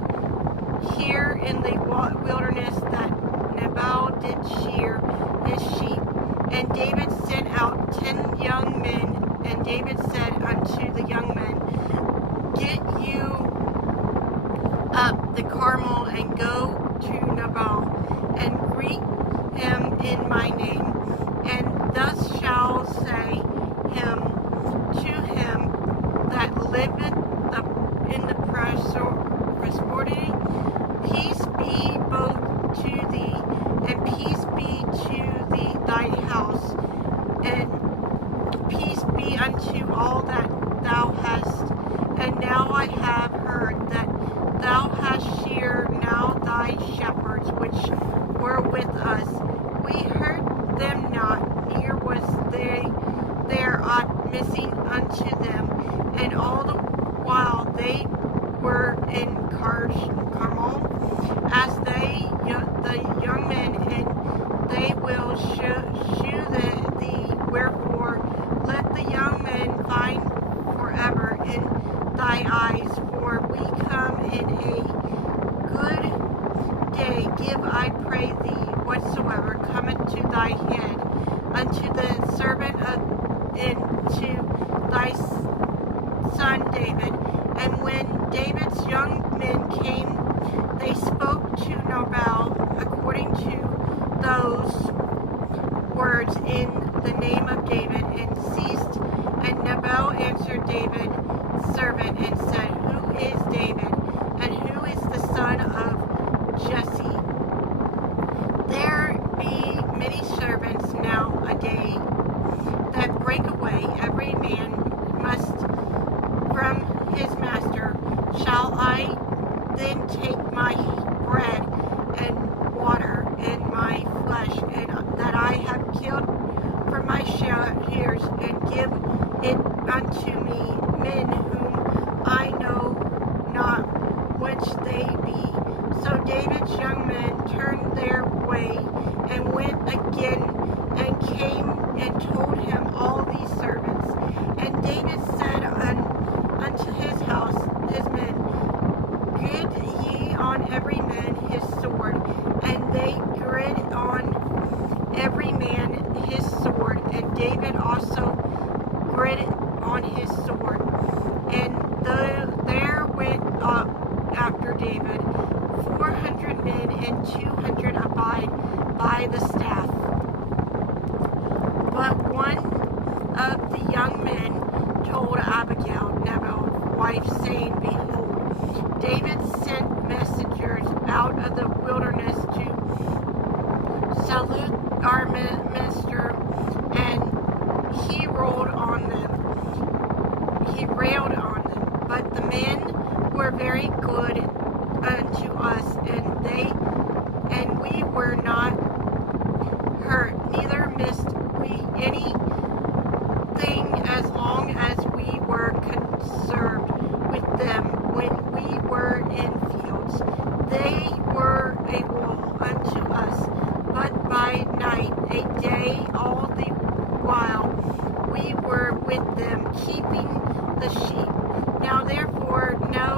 here in the wilderness that Nabal did shear his sheep. And David sent out 10 young men, and David said unto the young men, Get you up the Carmel, and go to Nabal, and greet him in my name. And thus shall say to him that thy hand unto the servant and to thy son David. And when David's young men came, they spoke to Nabal according to those words in the name of David, and ceased. And Nabal answered David's servant and said, Who is David, and who is the son of Jesse? There be many servants nowadays that break away, every man must from his master. Shall I then take my bread and water and my flesh and that I have killed for my shears, and give it unto me men whom I know not whence they be? So David's young men turned their way and went again and came and told him all these servants. And David said unto his house, his men, Gird ye on every man his sword. And they girded on every man his sword, and David also girded on his sword. And there went up after David 400 men, and 200 abide by the staff. But one of the young men told Abigail, Nabal's wife, saying, Behold, David sent messengers out of the wilderness to salute our minister, and he railed on them. But the men were very good unto us, and we were not hurt, neither missed we anything, as long as we were conserved with them when we were in fields. They were a wall unto us, but by night, a day, all the while we were with them, keeping the sheep. Now therefore know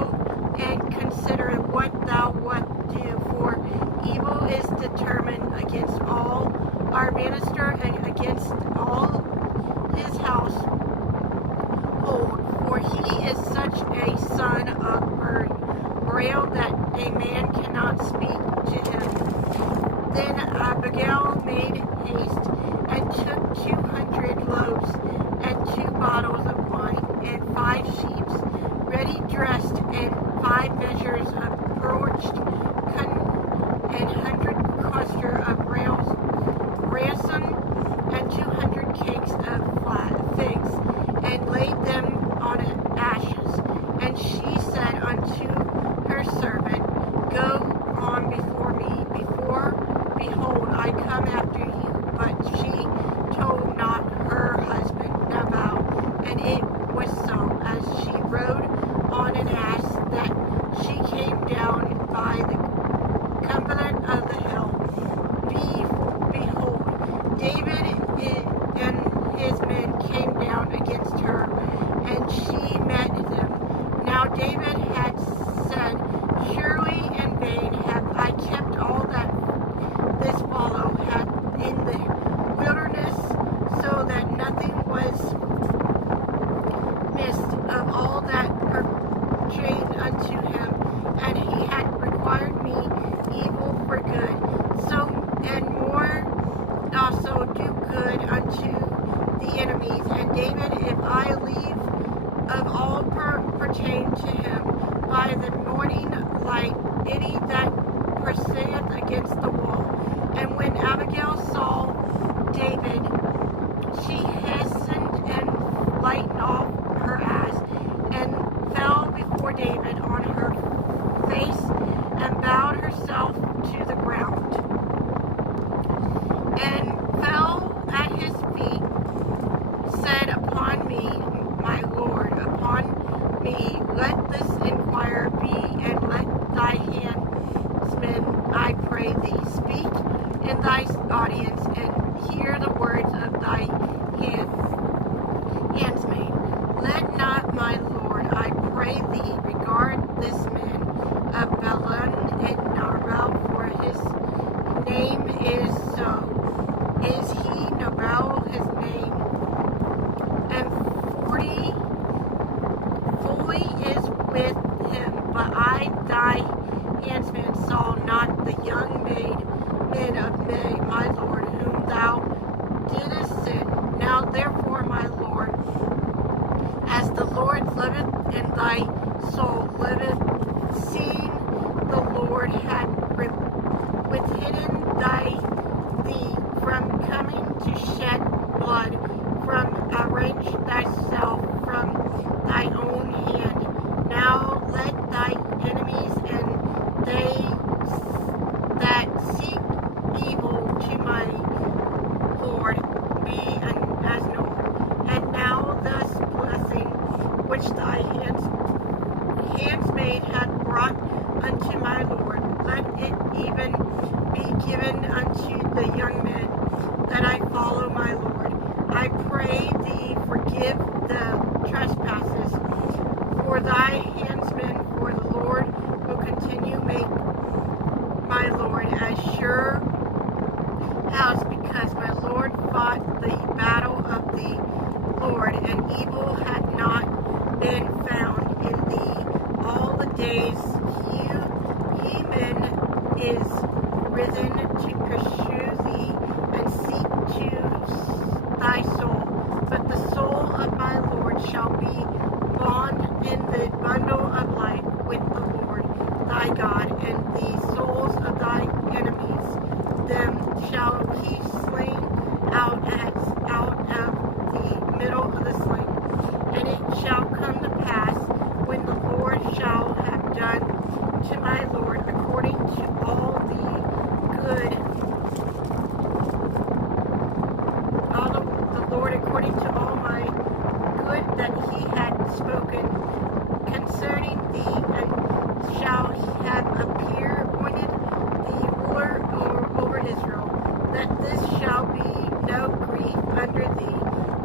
and consider what thou wilt do, for evil is determined against all our minister and against all his household, for he is such a son of Belial that a man cannot speak to him. Then Abigail made haste and took 200 loaves and 2 bottles of wine and 5 sheep, ready dressed, and 5 measures of parched and 100 cluster of raisin, and 200 cakes of figs, and laid them on ashes. And she said unto her servant, Go on before me, behold, I come after you. But she told not her husband Nabal, and it was so, as she rode on an ass, that she came down by the coverlet of the hill. Behold, David and his men came down against her, and she met them. Now David had said, Surely in vain have I kept all that this fellow had in the wilderness, so that nothing was missed of all that pertained unto him, and he had required me evil for good. So, and more also do good unto the enemies. And David, if I leave of all pertain to him by the morning light, any that proceedeth against the wall. And when Abigail saw David, she hastened and lightened off her ass, and fell before David on her face, and bowed herself to the ground, and fell at his feet, said, Upon me, my Lord, upon me, let this inquiry be, and let thy handsman, I pray thee, speak in thy audience, and hear the words of thy handsmaid. Let not my Lord, I pray thee, regard this man of Balaam and Nabal, for his name is so. that I follow my Lord. I pray thee forgive the trespasses for thy handsmen, for the Lord will continue make my Lord as sure house, because my Lord fought the battle of the Lord, and evil had not been found in thee all the days ye men is risen to pursue thee and seek to thy soul. But the soul of my Lord shall be bond in the bundle of life with the Lord thy God, and the souls of thy enemies, them shall he slain out of the middle of the slain. And it shall come to pass, when the Lord shall have done to my Lord according to all the good, the Lord according to all my good that he had spoken concerning thee, and shall have appointed the ruler over Israel, that this shall be no grief under thee,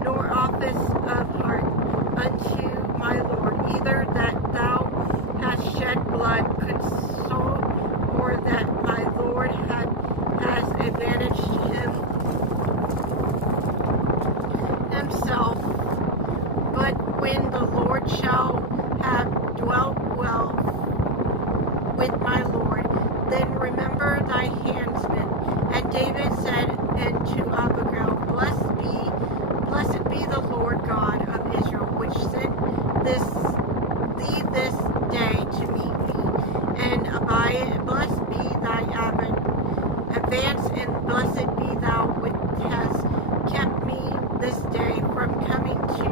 nor office of heart unto my Lord, either that thou hast shed blood, console, or that my Lord has advantaged himself. But when the Lord shall have dwelt well with my Lord, then remember thy handsman. And David said unto Abigail, Blessed be the Lord God of Israel, which sent thee this day to meet me. And abide, blessed be thy advance, and blessed be thou which hast kept me this day from coming to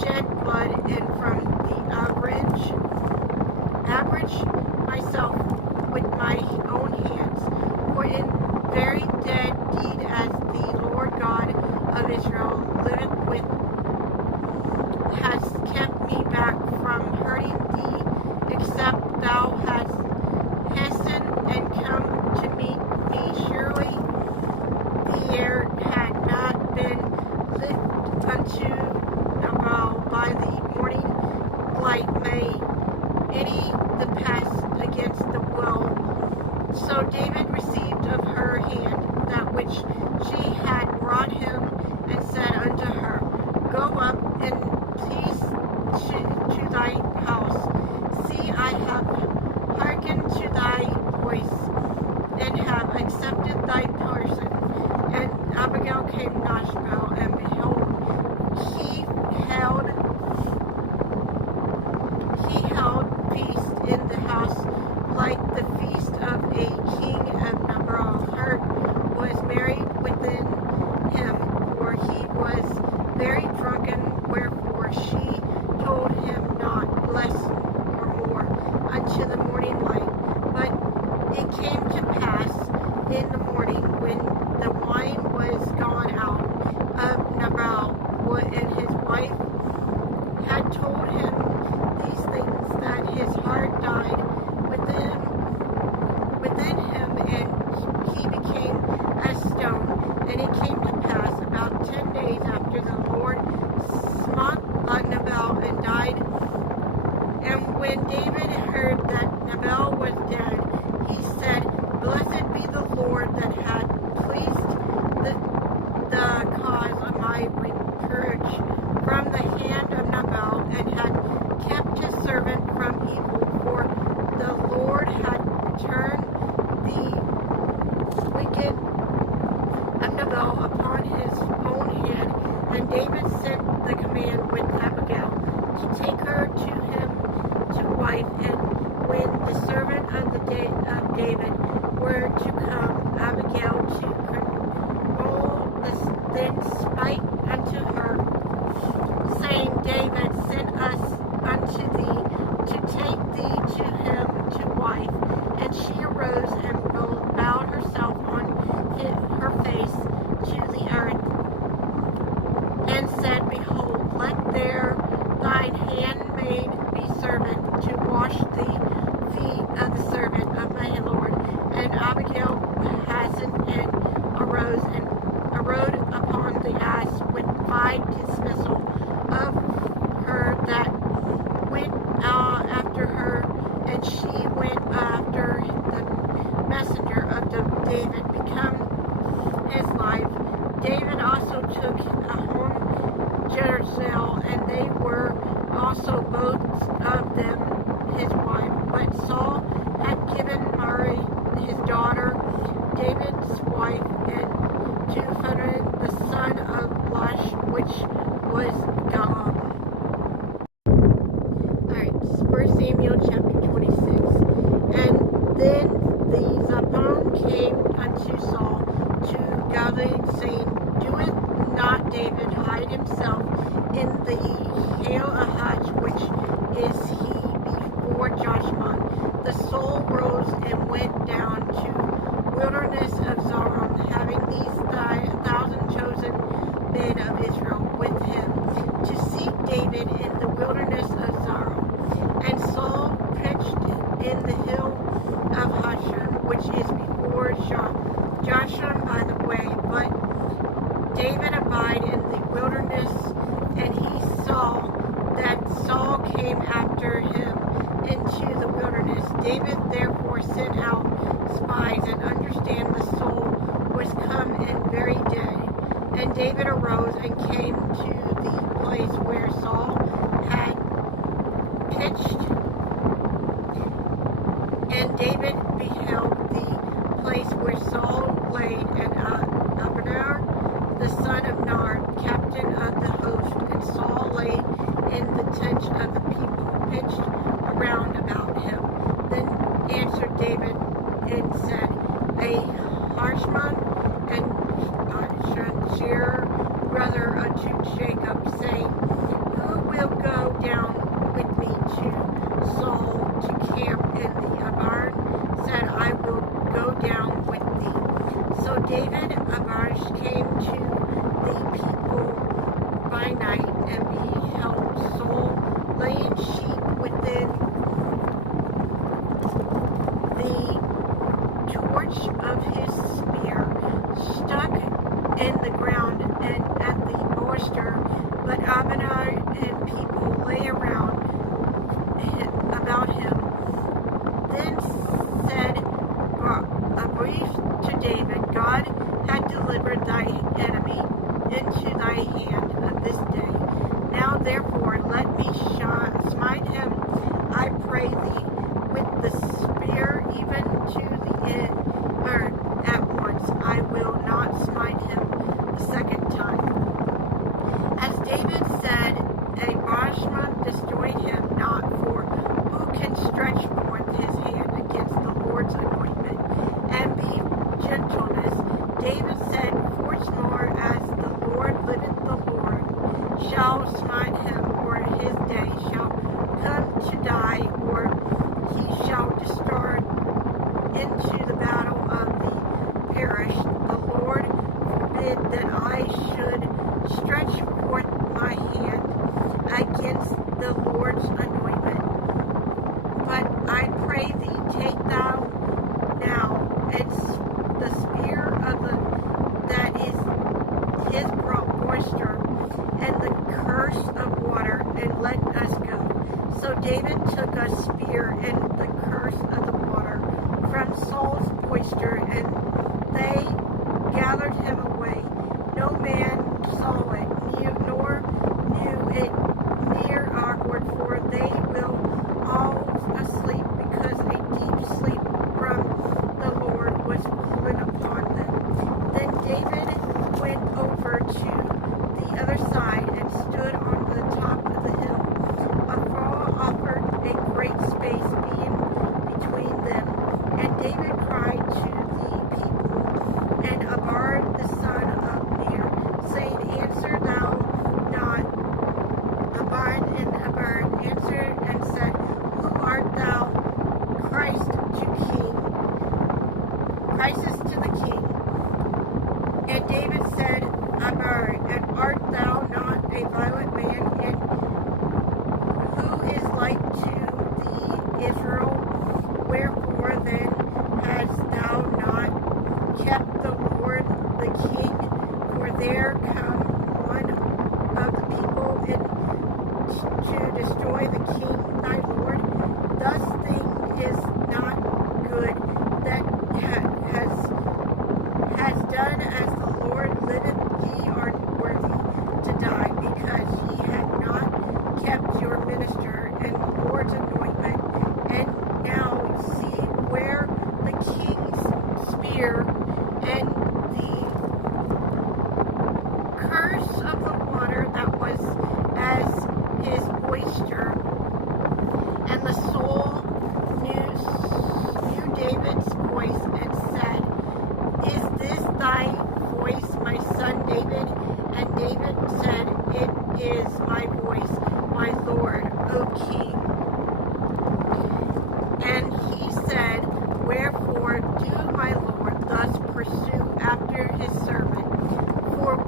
shed blood, and from the average myself with my own hands. For in very dead deed as the Lord God of Israel liveth with, has kept me back from hurting thee, except thou hast hastened and come to meet me. Surely the air had not been lit unto Nabal by the morning light, may any the pass against the will. So David received of her hand that which she had brought him, and said unto her, Go up in peace to thy house. See, I have hearkened to thy voice, and have accepted thy person. And Abigail came Nashbel, and behold, he held feast in the house like the feast of a king of Nabal. Heart was married within him, for he was very drunken, wherefore she told him not less or more unto the morning light. But it came to pass in the morning, when the wine was gone out of Nabal, and his wife had told him these things, that his heart died within him, and he became as stone. And it came to pass about 10 days after, the Lord smote Nabal and died. And when David heard that Nabal was dead, he said, Blessed be the Lord that had pleased the cause of my reproach from the hand of Nabal, and had kept his servant from evil, for the Lord had turned the wicked of Nabal upon his own hand. And David sent the command with Abigail to take her to him to wife. And when the servant of David were to come, Abigail to control then spake unto her, saying, David sent us unto thee to take thee to him to wife. And she arose and bowed herself on her face to the earth, and said, Behold, let there thine handmaid be servant to wash the feet of the servant of my Lord. And Abigail hastened and arose David also took a home Jezreel, and they were also both of them his wife. But Saul had given Mary his daughter, David's wife, and to Phinehas the son of Lash, which was Galilee. Alright, 1 Samuel chapter 26. And then the Zabon came unto Saul to Galilee, saying, Doeth not David hide himself in the hill Ahaj, which is he before Joshua? The soul rose and went down to wilderness of Zaram, having these 1,000 chosen men of Israel with him, to seek David in the wilderness of Zaram. And Saul pitched in the hill of Hashem, which is before Joshua by the way, but David abide in the wilderness, and he saw that Saul came after him into the wilderness. David therefore sent out spies and understand the soul was come in very day. And David arose and came to the place where Saul had pitched. And David beheld the place where Saul laid, and Abner, the son of Ner, captain of the host, and Saul lay in the tent of the people, pitched around about him. Then answered David and said, Ahishman and Shear, brother unto Jacob, saying, Who will go down with me to Saul to camp in the barn? Said, I will go down with thee. So David Abish came to the people by night, and beheld Saul laying sheep within the torch of his spear, stuck in the ground and at the bolster, but Abner and people lay around about him. Then said Abish to David, God had delivered thy enemy into thy hand this day. Now therefore let me smite him, I pray thee, with the spear even to the end, or at once. I will not smite him the second time. As David said, Abishman destroyed him not, for who can stretch forth his hand against the Lord's anointment, and be gentleness? David said, Foursmore, as the Lord liveth, the Lord shall smite him, or his day shall come to die, or he shall destroy into the battle of the parish. The Lord forbid that I should stretch forth my hand against the Lord's anointment. But I pray thee, take thou now and the spear of that is his bolster, and the curse of water, and let us go. So David took a spear and the curse of the water from Saul's bolster, and they gathered him away. No man saw it, nor knew it near awkward, for they will all asleep, because a deep sleep from the Lord was fallen upon them. Then David went over to the other side and stood on the top of the hill. Afar offered a great space being between them, and David cried to the people, and Abard the son of Ner, saying, Answer thou not. Abard answered and said, Who art thou? Christ to king. Christ is to the king. And David said, Abard, and art thou not a violent man, and who is like to thee, Israel? Wherefore then hast thou not kept the Lord the king? For there come one of the people to destroy the king thy Lord. Thus thing is not good that has done, as the Lord liveth,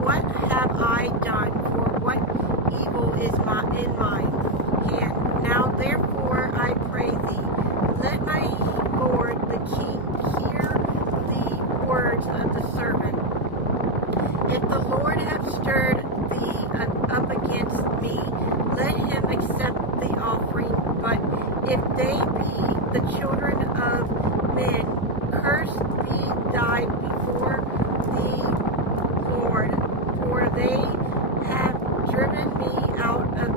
what have I done? For what evil is in my hand? Now therefore I pray thee, let my lord the king hear the words of the servant. If the Lord have stirred thee up against me, let him accept the offering. But if they be the children of men, cursed be thy before the Lord, for they have driven me out of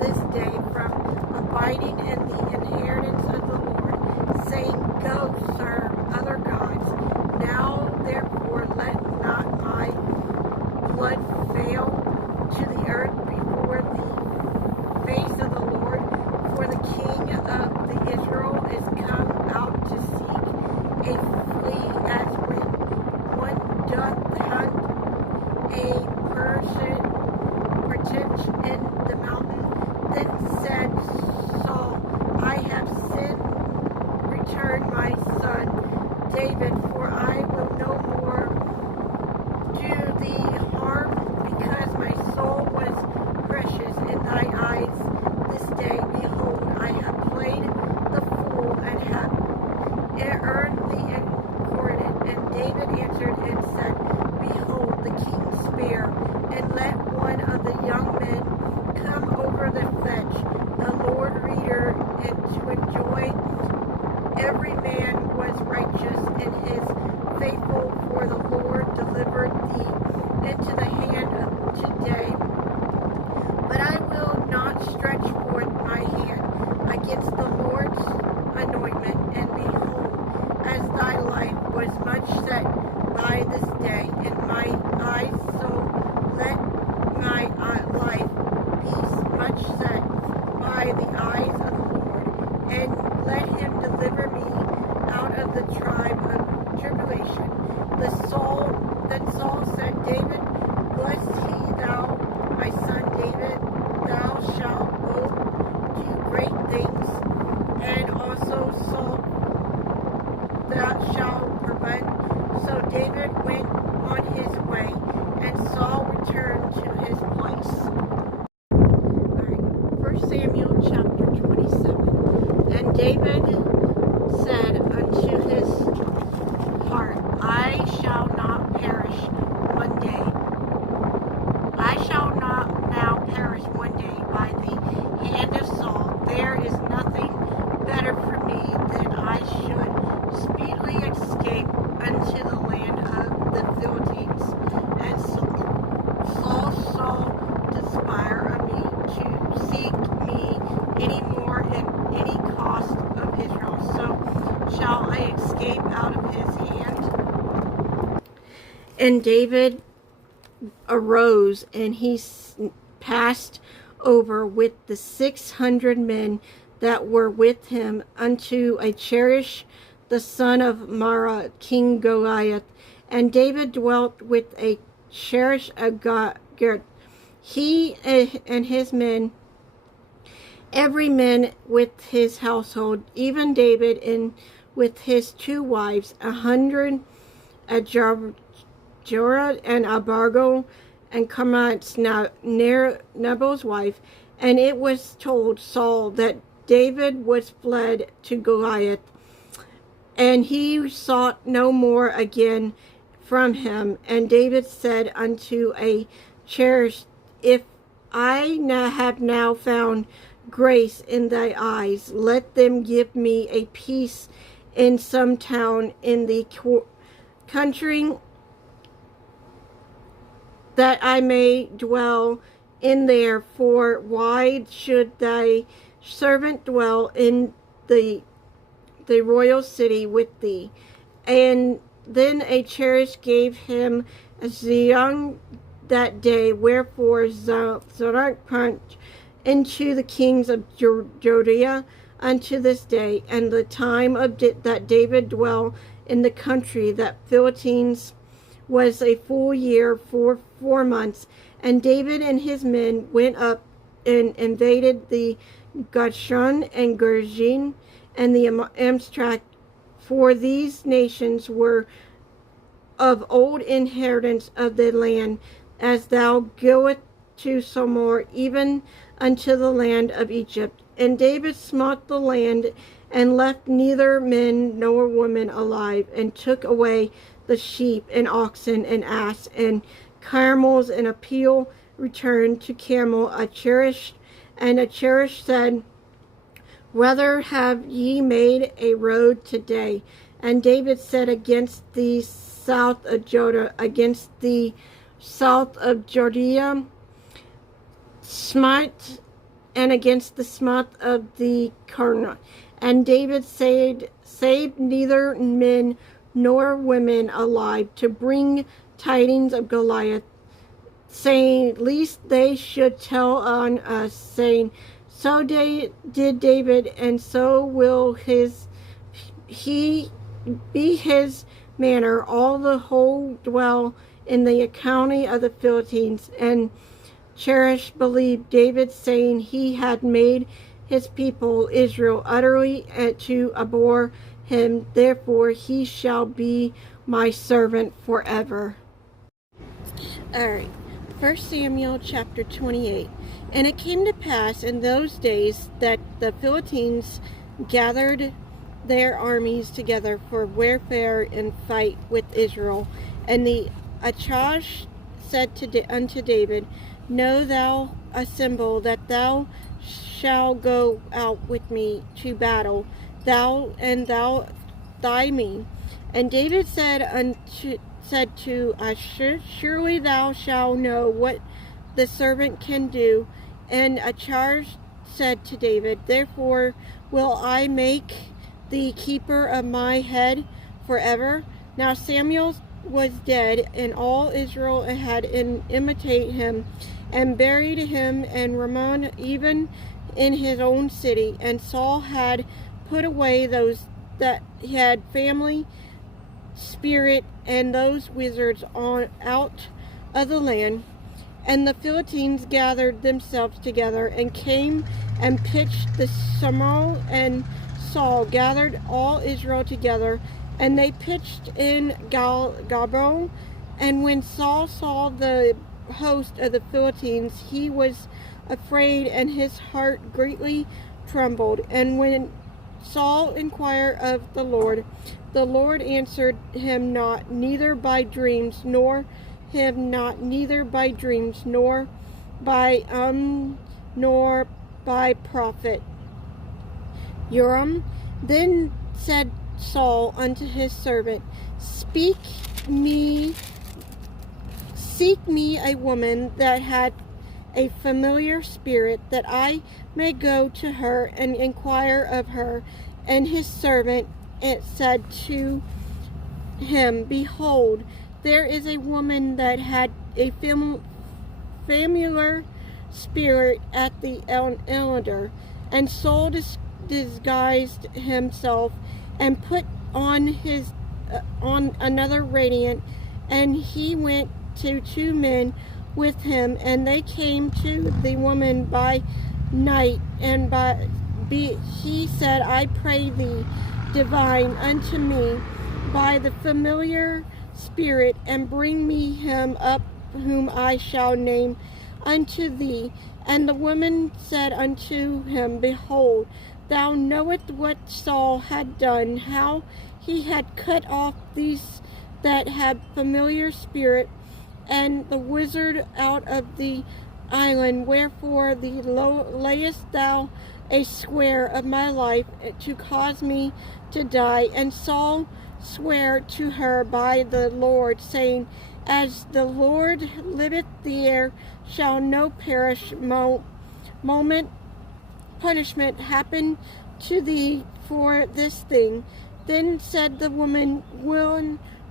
this day from abiding in the inheritance of the Lord, saying, Go serve other gods. Now therefore let not my blood fail to the earth before the face of the Lord, for the king of the Israel is come out to seek a flea as when one doth hunt a partridge in the mountain. Then said Saul, I have sinned, return my son David, for I will no more do thee harm, because my soul was precious in thy eyes this day. Behold, I have played the fool and have earned the inordinate. And David answered and said, Behold, the king's spear, and let one of the young men come over the fetch, the Lord reader, and to enjoy every man was righteous in his faithful, for the Lord delivered thee into the hand of today. But I will not stretch forth my hand against the Lord's anointment, and behold, as thy life was much set by this day in my eyes, so let my life be much set by the eyes of the Lord, and let him deliver me out of the tribe of tribulation. Then Saul said, David, blessed he thou, my son David, thou shalt both do great things, and also Saul thou shalt prevent. So David went on his way, and Saul returned to his place. All right, 1 Samuel chapter 27. And David said unto his heart, I shall not perish one day. I shall not now perish one day by the hand of Saul. There is nothing better for me than I should speedily escape unto the land of the Philistines. And Saul shall desire of me to seek me any more at any cost of Israel. So shall I escape out of his hand? And David arose, and he passed over with the 600 men that were with him unto Achish, the son of Mara, King Goliath. And David dwelt with Achish of Gath, he and his men, every man with his household, even David and with his 2 wives, 100, Jorah and Abargo, and Carmats, Nabal's wife. And it was told Saul that David was fled to Goliath, and he sought no more again from him. And David said unto Achish, If I have now found grace in thy eyes, let them give me a peace in some town in the country, that I may dwell in there. For why should thy servant dwell in the royal city with thee? And then Achish gave him a Zion that day, wherefore Zadok punched into the kings of Judea unto this day. And the time of that David dwell in the country that Philistines was a full year for 4 months. And David and his men went up and invaded the Gashon and Gershon and the Amstrak, for these nations were of old inheritance of the land, as thou goest to somewhere, even unto the land of Egypt. And David smote the land, and left neither men nor women alive, and took away the sheep and oxen and ass and camels, and a peal returned to Carmel. And Acherished said, whether have ye made a road today? And David said, against the south of Judah, against the south of Judea, smite, and against the smite of the Karna. And David saved neither men nor women alive, to bring tidings of Goliath, saying, lest they should tell on us, saying, so did David, and so will he be his manner. All the whole dwell in the county of the Philistines. And Cheresh believed David, saying, he had made his people Israel utterly to abhor him. Therefore he shall be my servant forever. All right. 1 Samuel chapter 28. And it came to pass in those days that the Philistines gathered their armies together for warfare and fight with Israel. And the Achash said unto David, know thou assemble, that thou shalt go out with me to battle, thou thy me. And David said to Achash, surely thou shalt know what the servant can do. And Achash said to David, therefore will I make thee keeper of my head forever. Now Samuel was dead, and all Israel had imitate him, and buried him in Ramon, even in his own city. And Saul had put away those that had family spirit and those wizards out of the land. And the Philistines gathered themselves together, and came and pitched the Samuel, and Saul gathered all Israel together, and they pitched in Gabon. And when Saul saw the host of the Philistines, he was afraid, and his heart greatly trembled. And when Saul inquired of the Lord answered him not, neither by dreams, nor by prophet. Urim. Then said Saul unto his servant, seek me a woman that had a familiar spirit, that I may go to her and inquire of her. And his servant said to him, behold, there is a woman that had a familiar spirit at the elder. And Saul disguised himself, and put on another raiment, and he went to two men with him, and they came to the woman by night, and he said, I pray thee, divine unto me by the familiar spirit, and bring me him up whom I shall name unto thee. And the woman said unto him, behold, thou knowest what Saul had done, how he had cut off these that had familiar spirit, and the wizard out of the island. Wherefore layest thou a swear of my life, to cause me to die? And Saul sware to her by the Lord, saying, as the Lord liveth, there shall no moment punishment happen to thee for this thing. Then said the woman,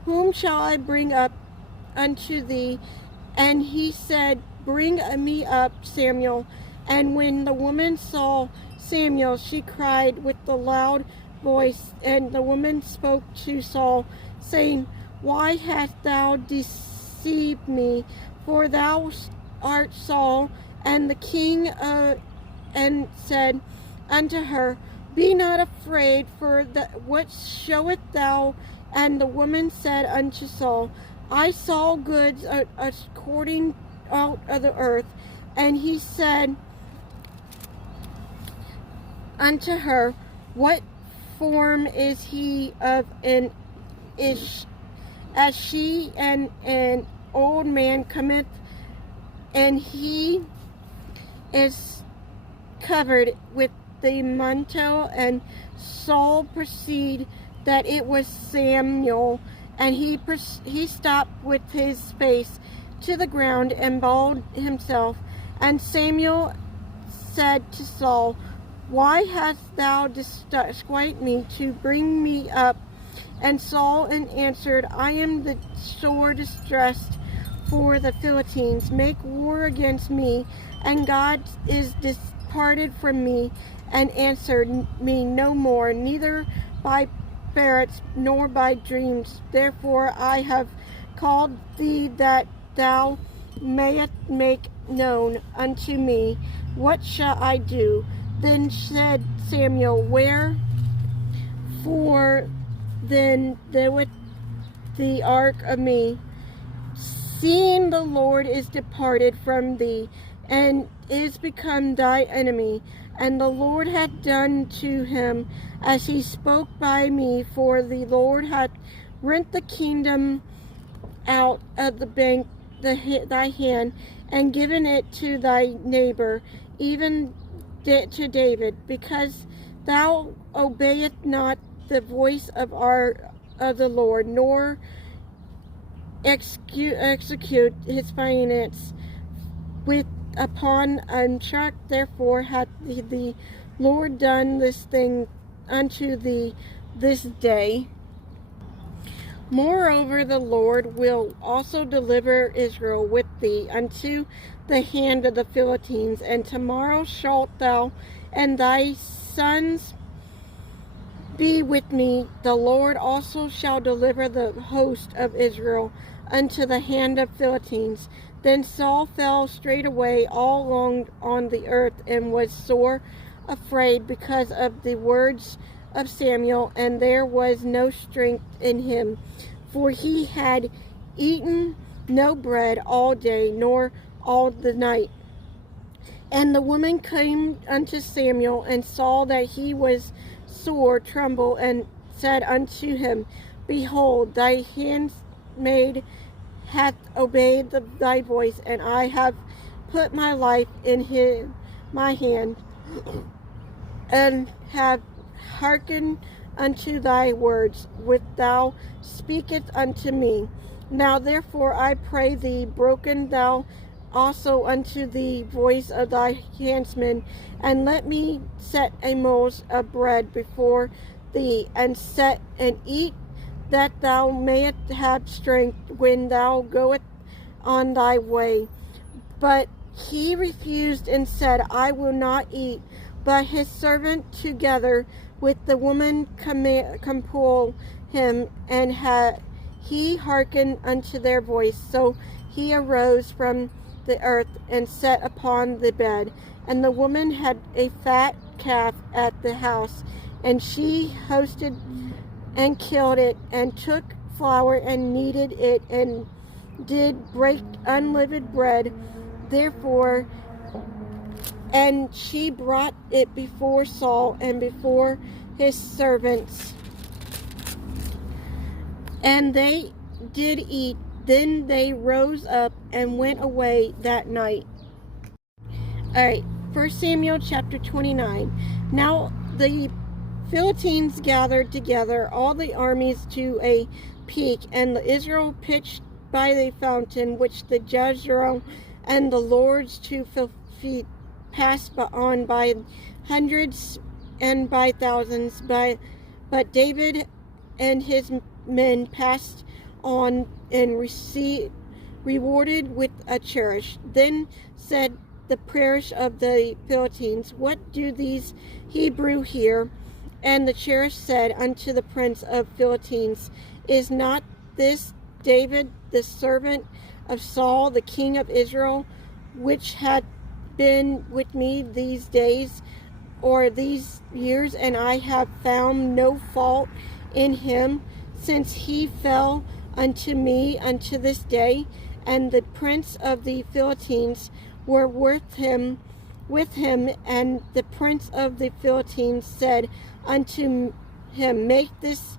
whom shall I bring up unto thee? And he said, bring me up Samuel. And when the woman saw Samuel, she cried with a loud voice. And the woman spoke to Saul, saying, why hast thou deceived me? For thou art Saul. And the king and said unto her, be not afraid, for what showeth thou? And the woman said unto Saul, I saw goods according out of the earth. And he said unto her, what form is he of, and is as she and an old man cometh, and he is covered with the mantle. And Saul perceived that it was Samuel, and he stopped with his face to the ground and bowed himself. And Samuel said to Saul, why hast thou disquieted me to bring me up? And Saul answered, I am the sore distressed for the Philistines make war against me, and God is departed from me, and answered me no more, neither by spirits nor by dreams. Therefore I have called thee, that thou mayest make known unto me what shall I do. Then said Samuel, wherefore then with the ark of me, seeing the Lord is departed from thee, and is become thy enemy? And the Lord hath done to him as he spoke by me, for the Lord hath rent the kingdom out of the bank thy hand, and given it to thy neighbor, even to David, because thou obeyest not the voice of the Lord, nor execute his finance with upon untrack. Therefore hath the Lord done this thing unto thee this day. Moreover, the Lord will also deliver Israel with thee unto the hand of the Philistines, and tomorrow shalt thou and thy sons be with me. The Lord also shall deliver the host of Israel unto the hand of Philistines. Then Saul fell straightway all along on the earth, and was sore afraid because of the words of Samuel, and there was no strength in him, for he had eaten no bread all day, nor all the night. And the woman came unto Samuel, and saw that he was sore troubled, and said unto him, behold, thy handmaid hath obeyed thy voice, and I have put my life in my hand, and have hearkened unto thy words, which thou speakest unto me. Now therefore I pray thee, broken thou also unto the voice of thy handsman, and let me set a morsel of bread before thee, and set and eat, that thou mayest have strength when thou goest on thy way. But he refused and said, I will not eat. But his servant together with the woman compelled him, and he hearkened unto their voice. So he arose from the earth and sat upon the bed. And the woman had a fat calf at the house, and she hosted and killed it, and took flour and kneaded it, and did break unleavened bread. Therefore, and she brought it before Saul and before his servants, and they did eat. Then they rose up and went away that night. Alright, 1 Samuel chapter 29. Now the Philistines gathered together all the armies to a peak, and the Israel pitched by the fountain which the Jezreel and the Lord's 2 feet passed on by hundreds and by thousands. But David and his men passed on, and rewarded with a cherish. Then said the parish of the Philistines, what do these Hebrew here? And the cherish said unto the prince of Philistines, is not this David the servant of Saul the king of Israel, which had been with me these days, or these years, and I have found no fault in him, since he fell unto me unto this day. And the prince of the Philistines were with him, and the prince of the Philistines said unto him, make this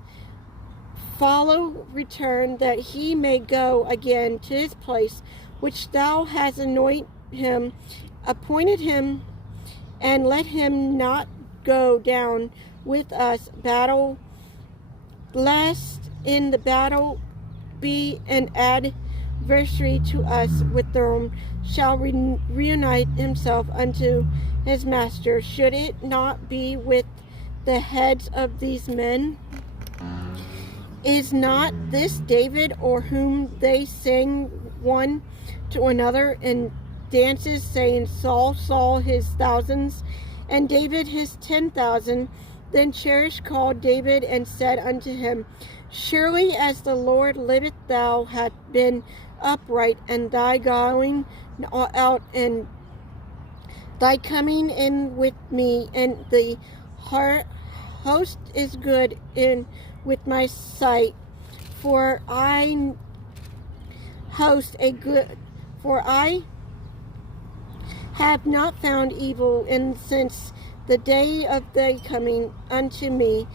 follow return, that he may go again to his place which thou hast appointed him, and let him not go down with us battle, lest in the battle be an adversary to us with them, shall reunite himself unto his master. Should it not be with the heads of these men? Is not this David, or whom they sing one to another in dances, saying, Saul, Saul, his thousands, and David his 10,000? Then Cheresh called David and said unto him, surely as the Lord liveth, thou hast been upright, and thy going out and thy coming in with me, and the host is good in with my sight. For I have not found evil in since the day of thy coming unto me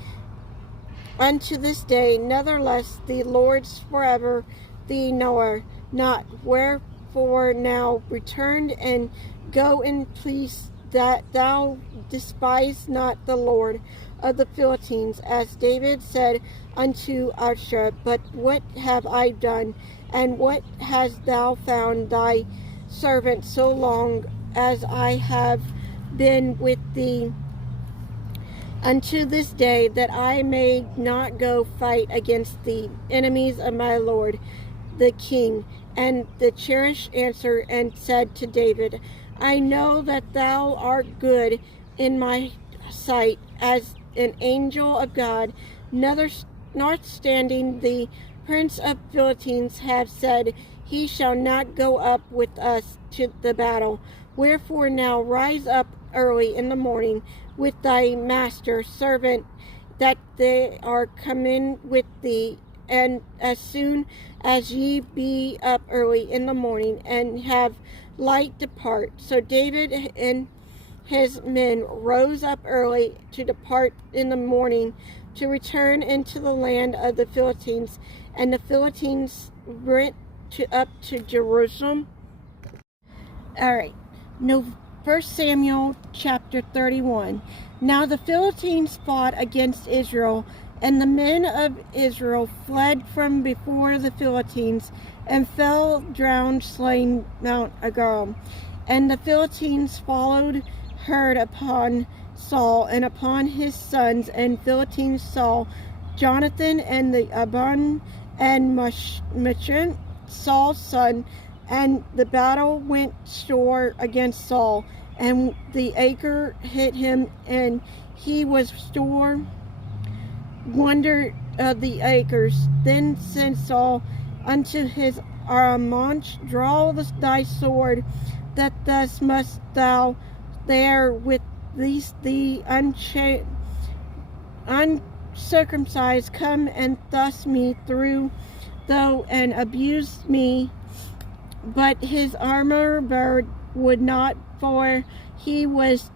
unto this day. Nevertheless, the Lord's forever thee knoweth not. Wherefore now return and go in peace, that thou despise not the Lord of the Philistines, as David said unto Arsha. But what have I done, and what hast thou found thy servant so long as I have been with thee unto this day, that I may not go fight against the enemies of my lord the king? And the Cheresh answered and said to David, I know that thou art good in my sight as an angel of God. Notwithstanding, the prince of Philistines have said, he shall not go up with us to the battle. Wherefore now rise up early in the morning with thy master servant, that they are come in with thee, and as soon as ye be up early in the morning, and have light, depart. So David and his men rose up early to depart in the morning, to return into the land of the Philistines. And the Philistines went up to Jerusalem. All right. No, 1 Samuel chapter 31. Now the Philistines fought against Israel, and the men of Israel fled from before the Philistines, and fell drowned, slain Mount Agarim. And the Philistines followed hard upon Saul and upon his sons, and Philistines saw Jonathan and the Abon and Machir, Saul's son, and the battle went sore against Saul, and the acre hit him, and he was sore wonder of the acres. Then said Saul unto his armouch, draw thy sword, that thus must thou there with these the uncircumcised come and thrust me through, though, and abuse me. But his armor bearer would not, for he was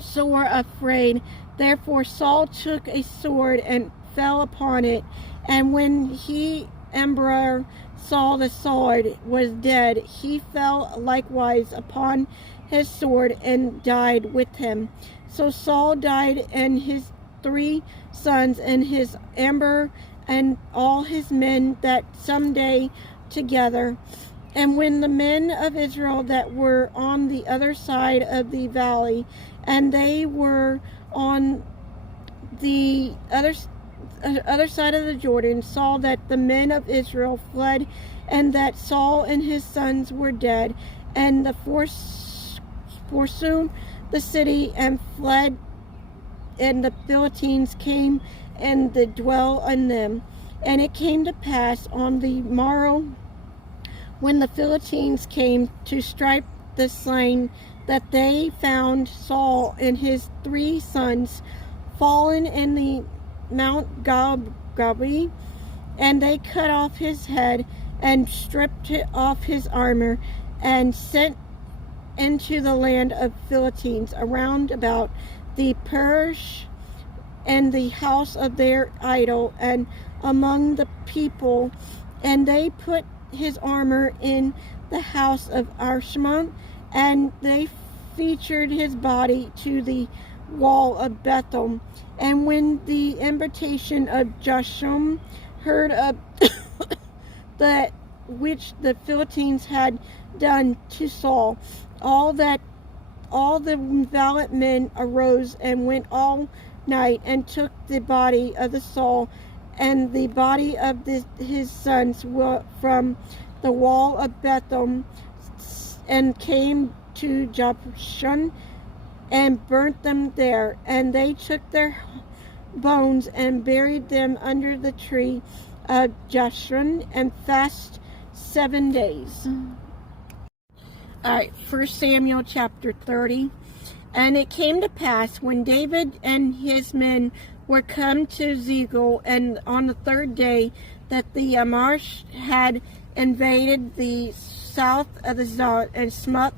sore afraid. Therefore Saul took a sword and fell upon it. And when he emperor saw the sword was dead, he fell likewise upon his sword and died with him. So Saul died, and his 3 sons, and his emperor, and all his men that some day together. And when the men of Israel that were on the other side of the valley, and they were on the other side of the Jordan, saw that the men of Israel fled, and that Saul and his sons were dead, and the forsook the city and fled, and the Philistines came and did dwell on them. And it came to pass on the morrow, when the Philistines came to strike the slain, that they found Saul and his 3 sons fallen in the Mount Gabi, And they cut off his head and stripped off his armor and sent into the land of Philistines around about the Parish and the house of their idol and among the people. And they put his armor in the house of Arshman, and they featured his body to the wall of Bethel. And when the invitation of Joshua heard of that which the Philistines had done to Saul, all the valiant men arose and went all night and took the body of the Saul and the body of his sons from the wall of Bethel and came to Joshua and burnt them there. And they took their bones and buried them under the tree of Joshua and fasted 7 days. All right, 1 Samuel chapter 30. And it came to pass when David and his men were come to Ziklag, and on the 3rd day, that the Amash had invaded the south of the Zot and smote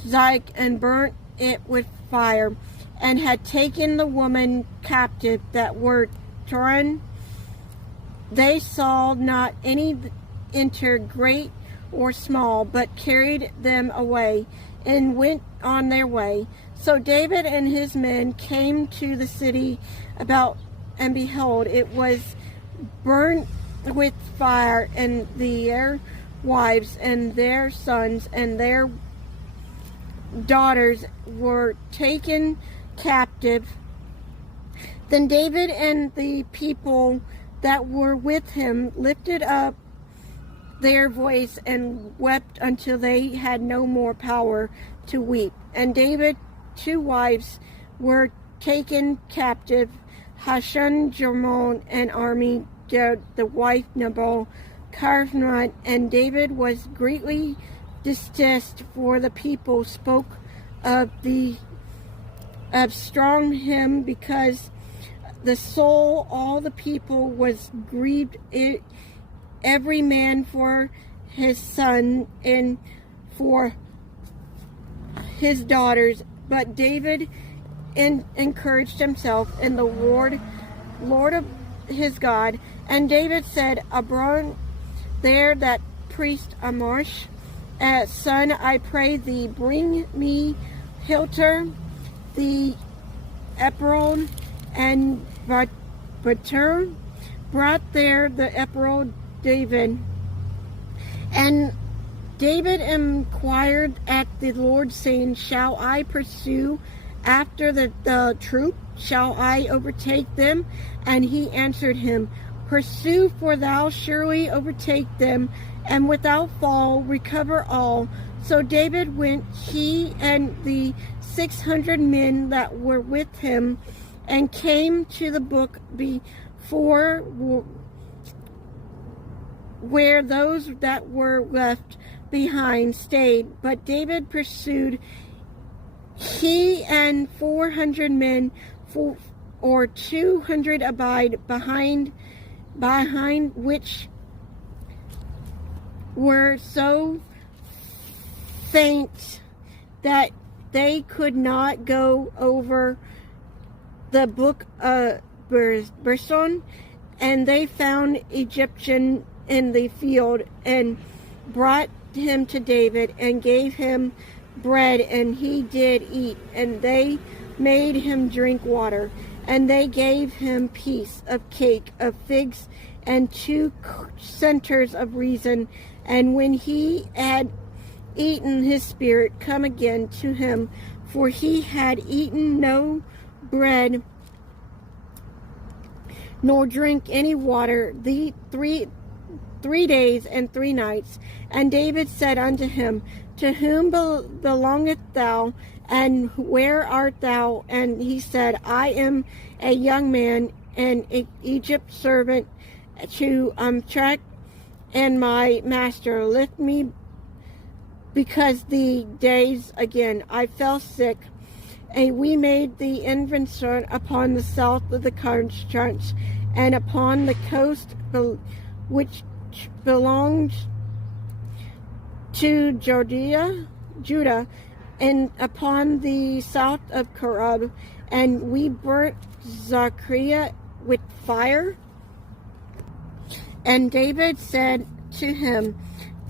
Ziklag and burnt it with fire, and had taken the woman captive that were torn. They saw not any enter, great or small, but carried them away and went on their way. So David and his men came to the city about, and behold, it was burnt with fire, and their wives and their sons and their daughters were taken captive. Then David and the people that were with him lifted up their voice and wept until they had no more power to weep. And David's 2 wives were taken captive, Hashun Jarmon and Armi, the wife Nabal Carmine. And David was greatly distressed, for the people spoke of strong him, because the soul all the people was grieved, every man for his son and for his daughters. But David encouraged himself in the Lord of his God. And David said, Abron there that priest Amash, son, I pray thee, bring me Hilter, the Ephron, and Batur, brought there the Ephron David. And David inquired at the Lord, saying, shall I pursue after the troop? Shall I overtake them? And he answered him, pursue, for thou surely overtake them, and without fall recover all. So David went, he and the 600 men that were with him, and came to the brook before where those that were left behind stayed. But David pursued, he and 400 men, or 200 abide behind, which were so faint that they could not go over the brook Berson. And they found Egyptian in the field, and brought him to David, and gave him bread, and he did eat, and they made him drink water, and they gave him piece of cake of figs, and 2 centers of reason. And when he had eaten, his spirit come again to him, for he had eaten no bread, nor drink any water, the 3 days and 3 nights. And David said unto him, to whom belongest thou, and where art thou? And he said, I am a young man, and Egypt's servant to Amtrak, and my master lift me, because the days again I fell sick. And we made the invention upon the south of the country, and upon the coast which belonged to Judah, and upon the south of Corab, and we burnt Zachariah with fire. And David said to him,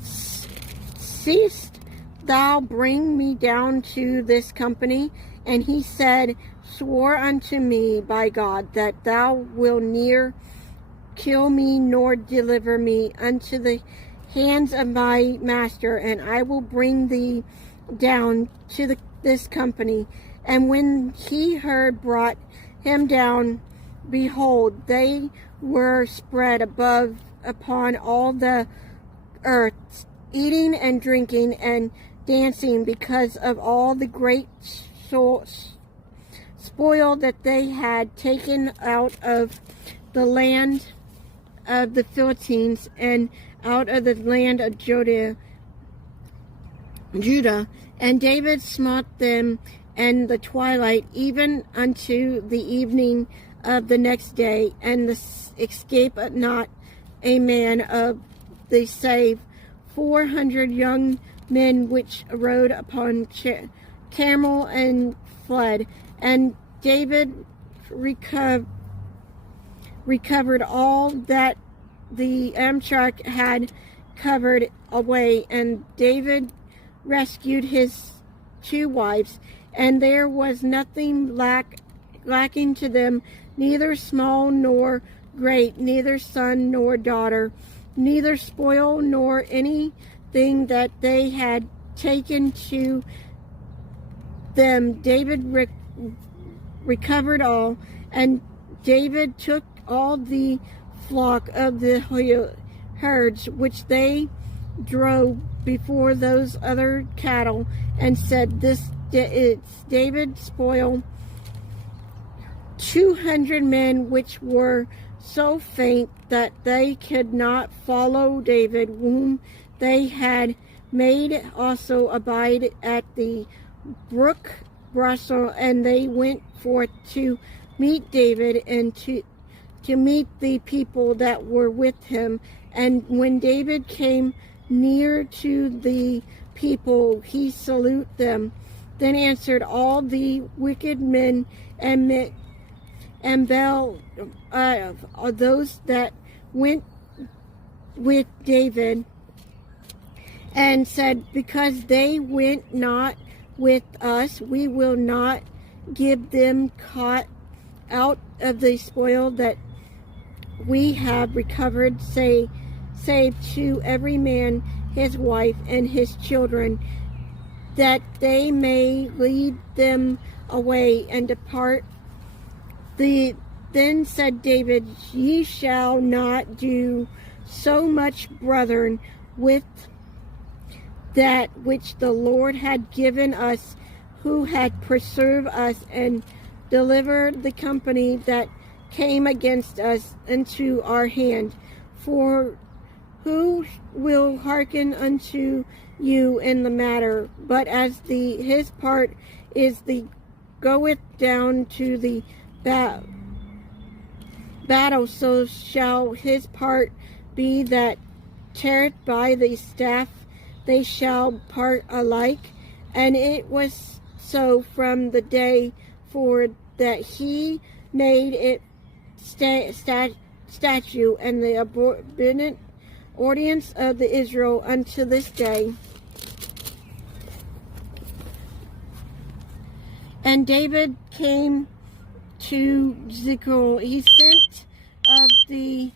Seest thou bring me down to this company? And he said, Swore unto me by God that thou wilt neither kill me nor deliver me unto the hands of my master, and I will bring thee down to this company. And when he heard brought him down, behold, they were spread above upon all the earth, eating and drinking and dancing, because of all the great spoil that they had taken out of the land of the Philistines and out of the land of Judah. And David smote them in the twilight, even unto the evening of the next day, and escaped not a man of the save 400 young men which rode upon camel and fled. And David recovered all that the Amtrak had covered away, and David rescued his 2 wives, and there was nothing lacking to them, neither small nor great, neither son nor daughter, neither spoil nor anything that they had taken to them. David recovered all, and David took all the flock of the herds which they drove before those other cattle, and said, David spoiled 200 men which were so faint that they could not follow David, whom they had made also abide at the brook Brussel. And they went forth to meet David, and to meet the people that were with him. And when David came near to the people, he saluted them. Then answered all the wicked men and Baal, those that went with David, and said, Because they went not with us, we will not give them caught out of the spoil that we have recovered, save to every man his wife and his children, that they may lead them away and depart. Then said David, Ye shall not do so much, brethren, with that which the Lord had given us, who had preserved us and delivered the company that came against us into our hand. For who will hearken unto you in the matter? But as his part is the goeth down to the battle, so shall his part be that teareth by the staff. They shall part alike. And it was so from the day forward that he made it statute and the abundant ordinance of the Israel unto this day. And David came to Ziklag. He sent of the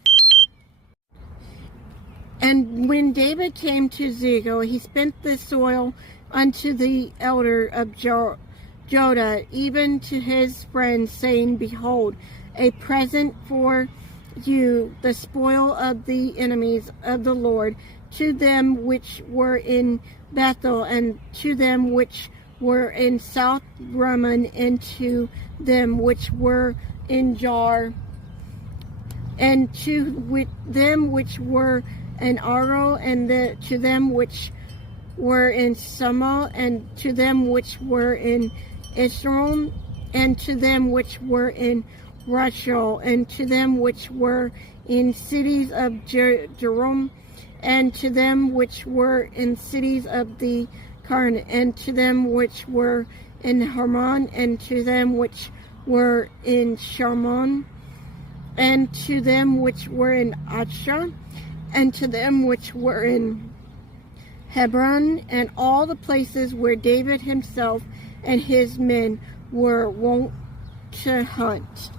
And when David came to Ziklag, he spent the soil unto the elder of Judah, even to his friends, saying, Behold, a present for you, the spoil of the enemies of the Lord, to them which were in Bethel, and to them which were in South Rimmon, and to them which were in Jar, and to them which were in Aro, and to them which were in Sama, and to them which were in Israel, and to them which were in Rachel, and to them which were in cities of Jerome, and to them which were in cities of the Karn, and to them which were in Harmon, and to them which were in Shalmon, and to them which were in Achshah, and to them which were in Hebron, and all the places where David himself and his men were wont to hunt.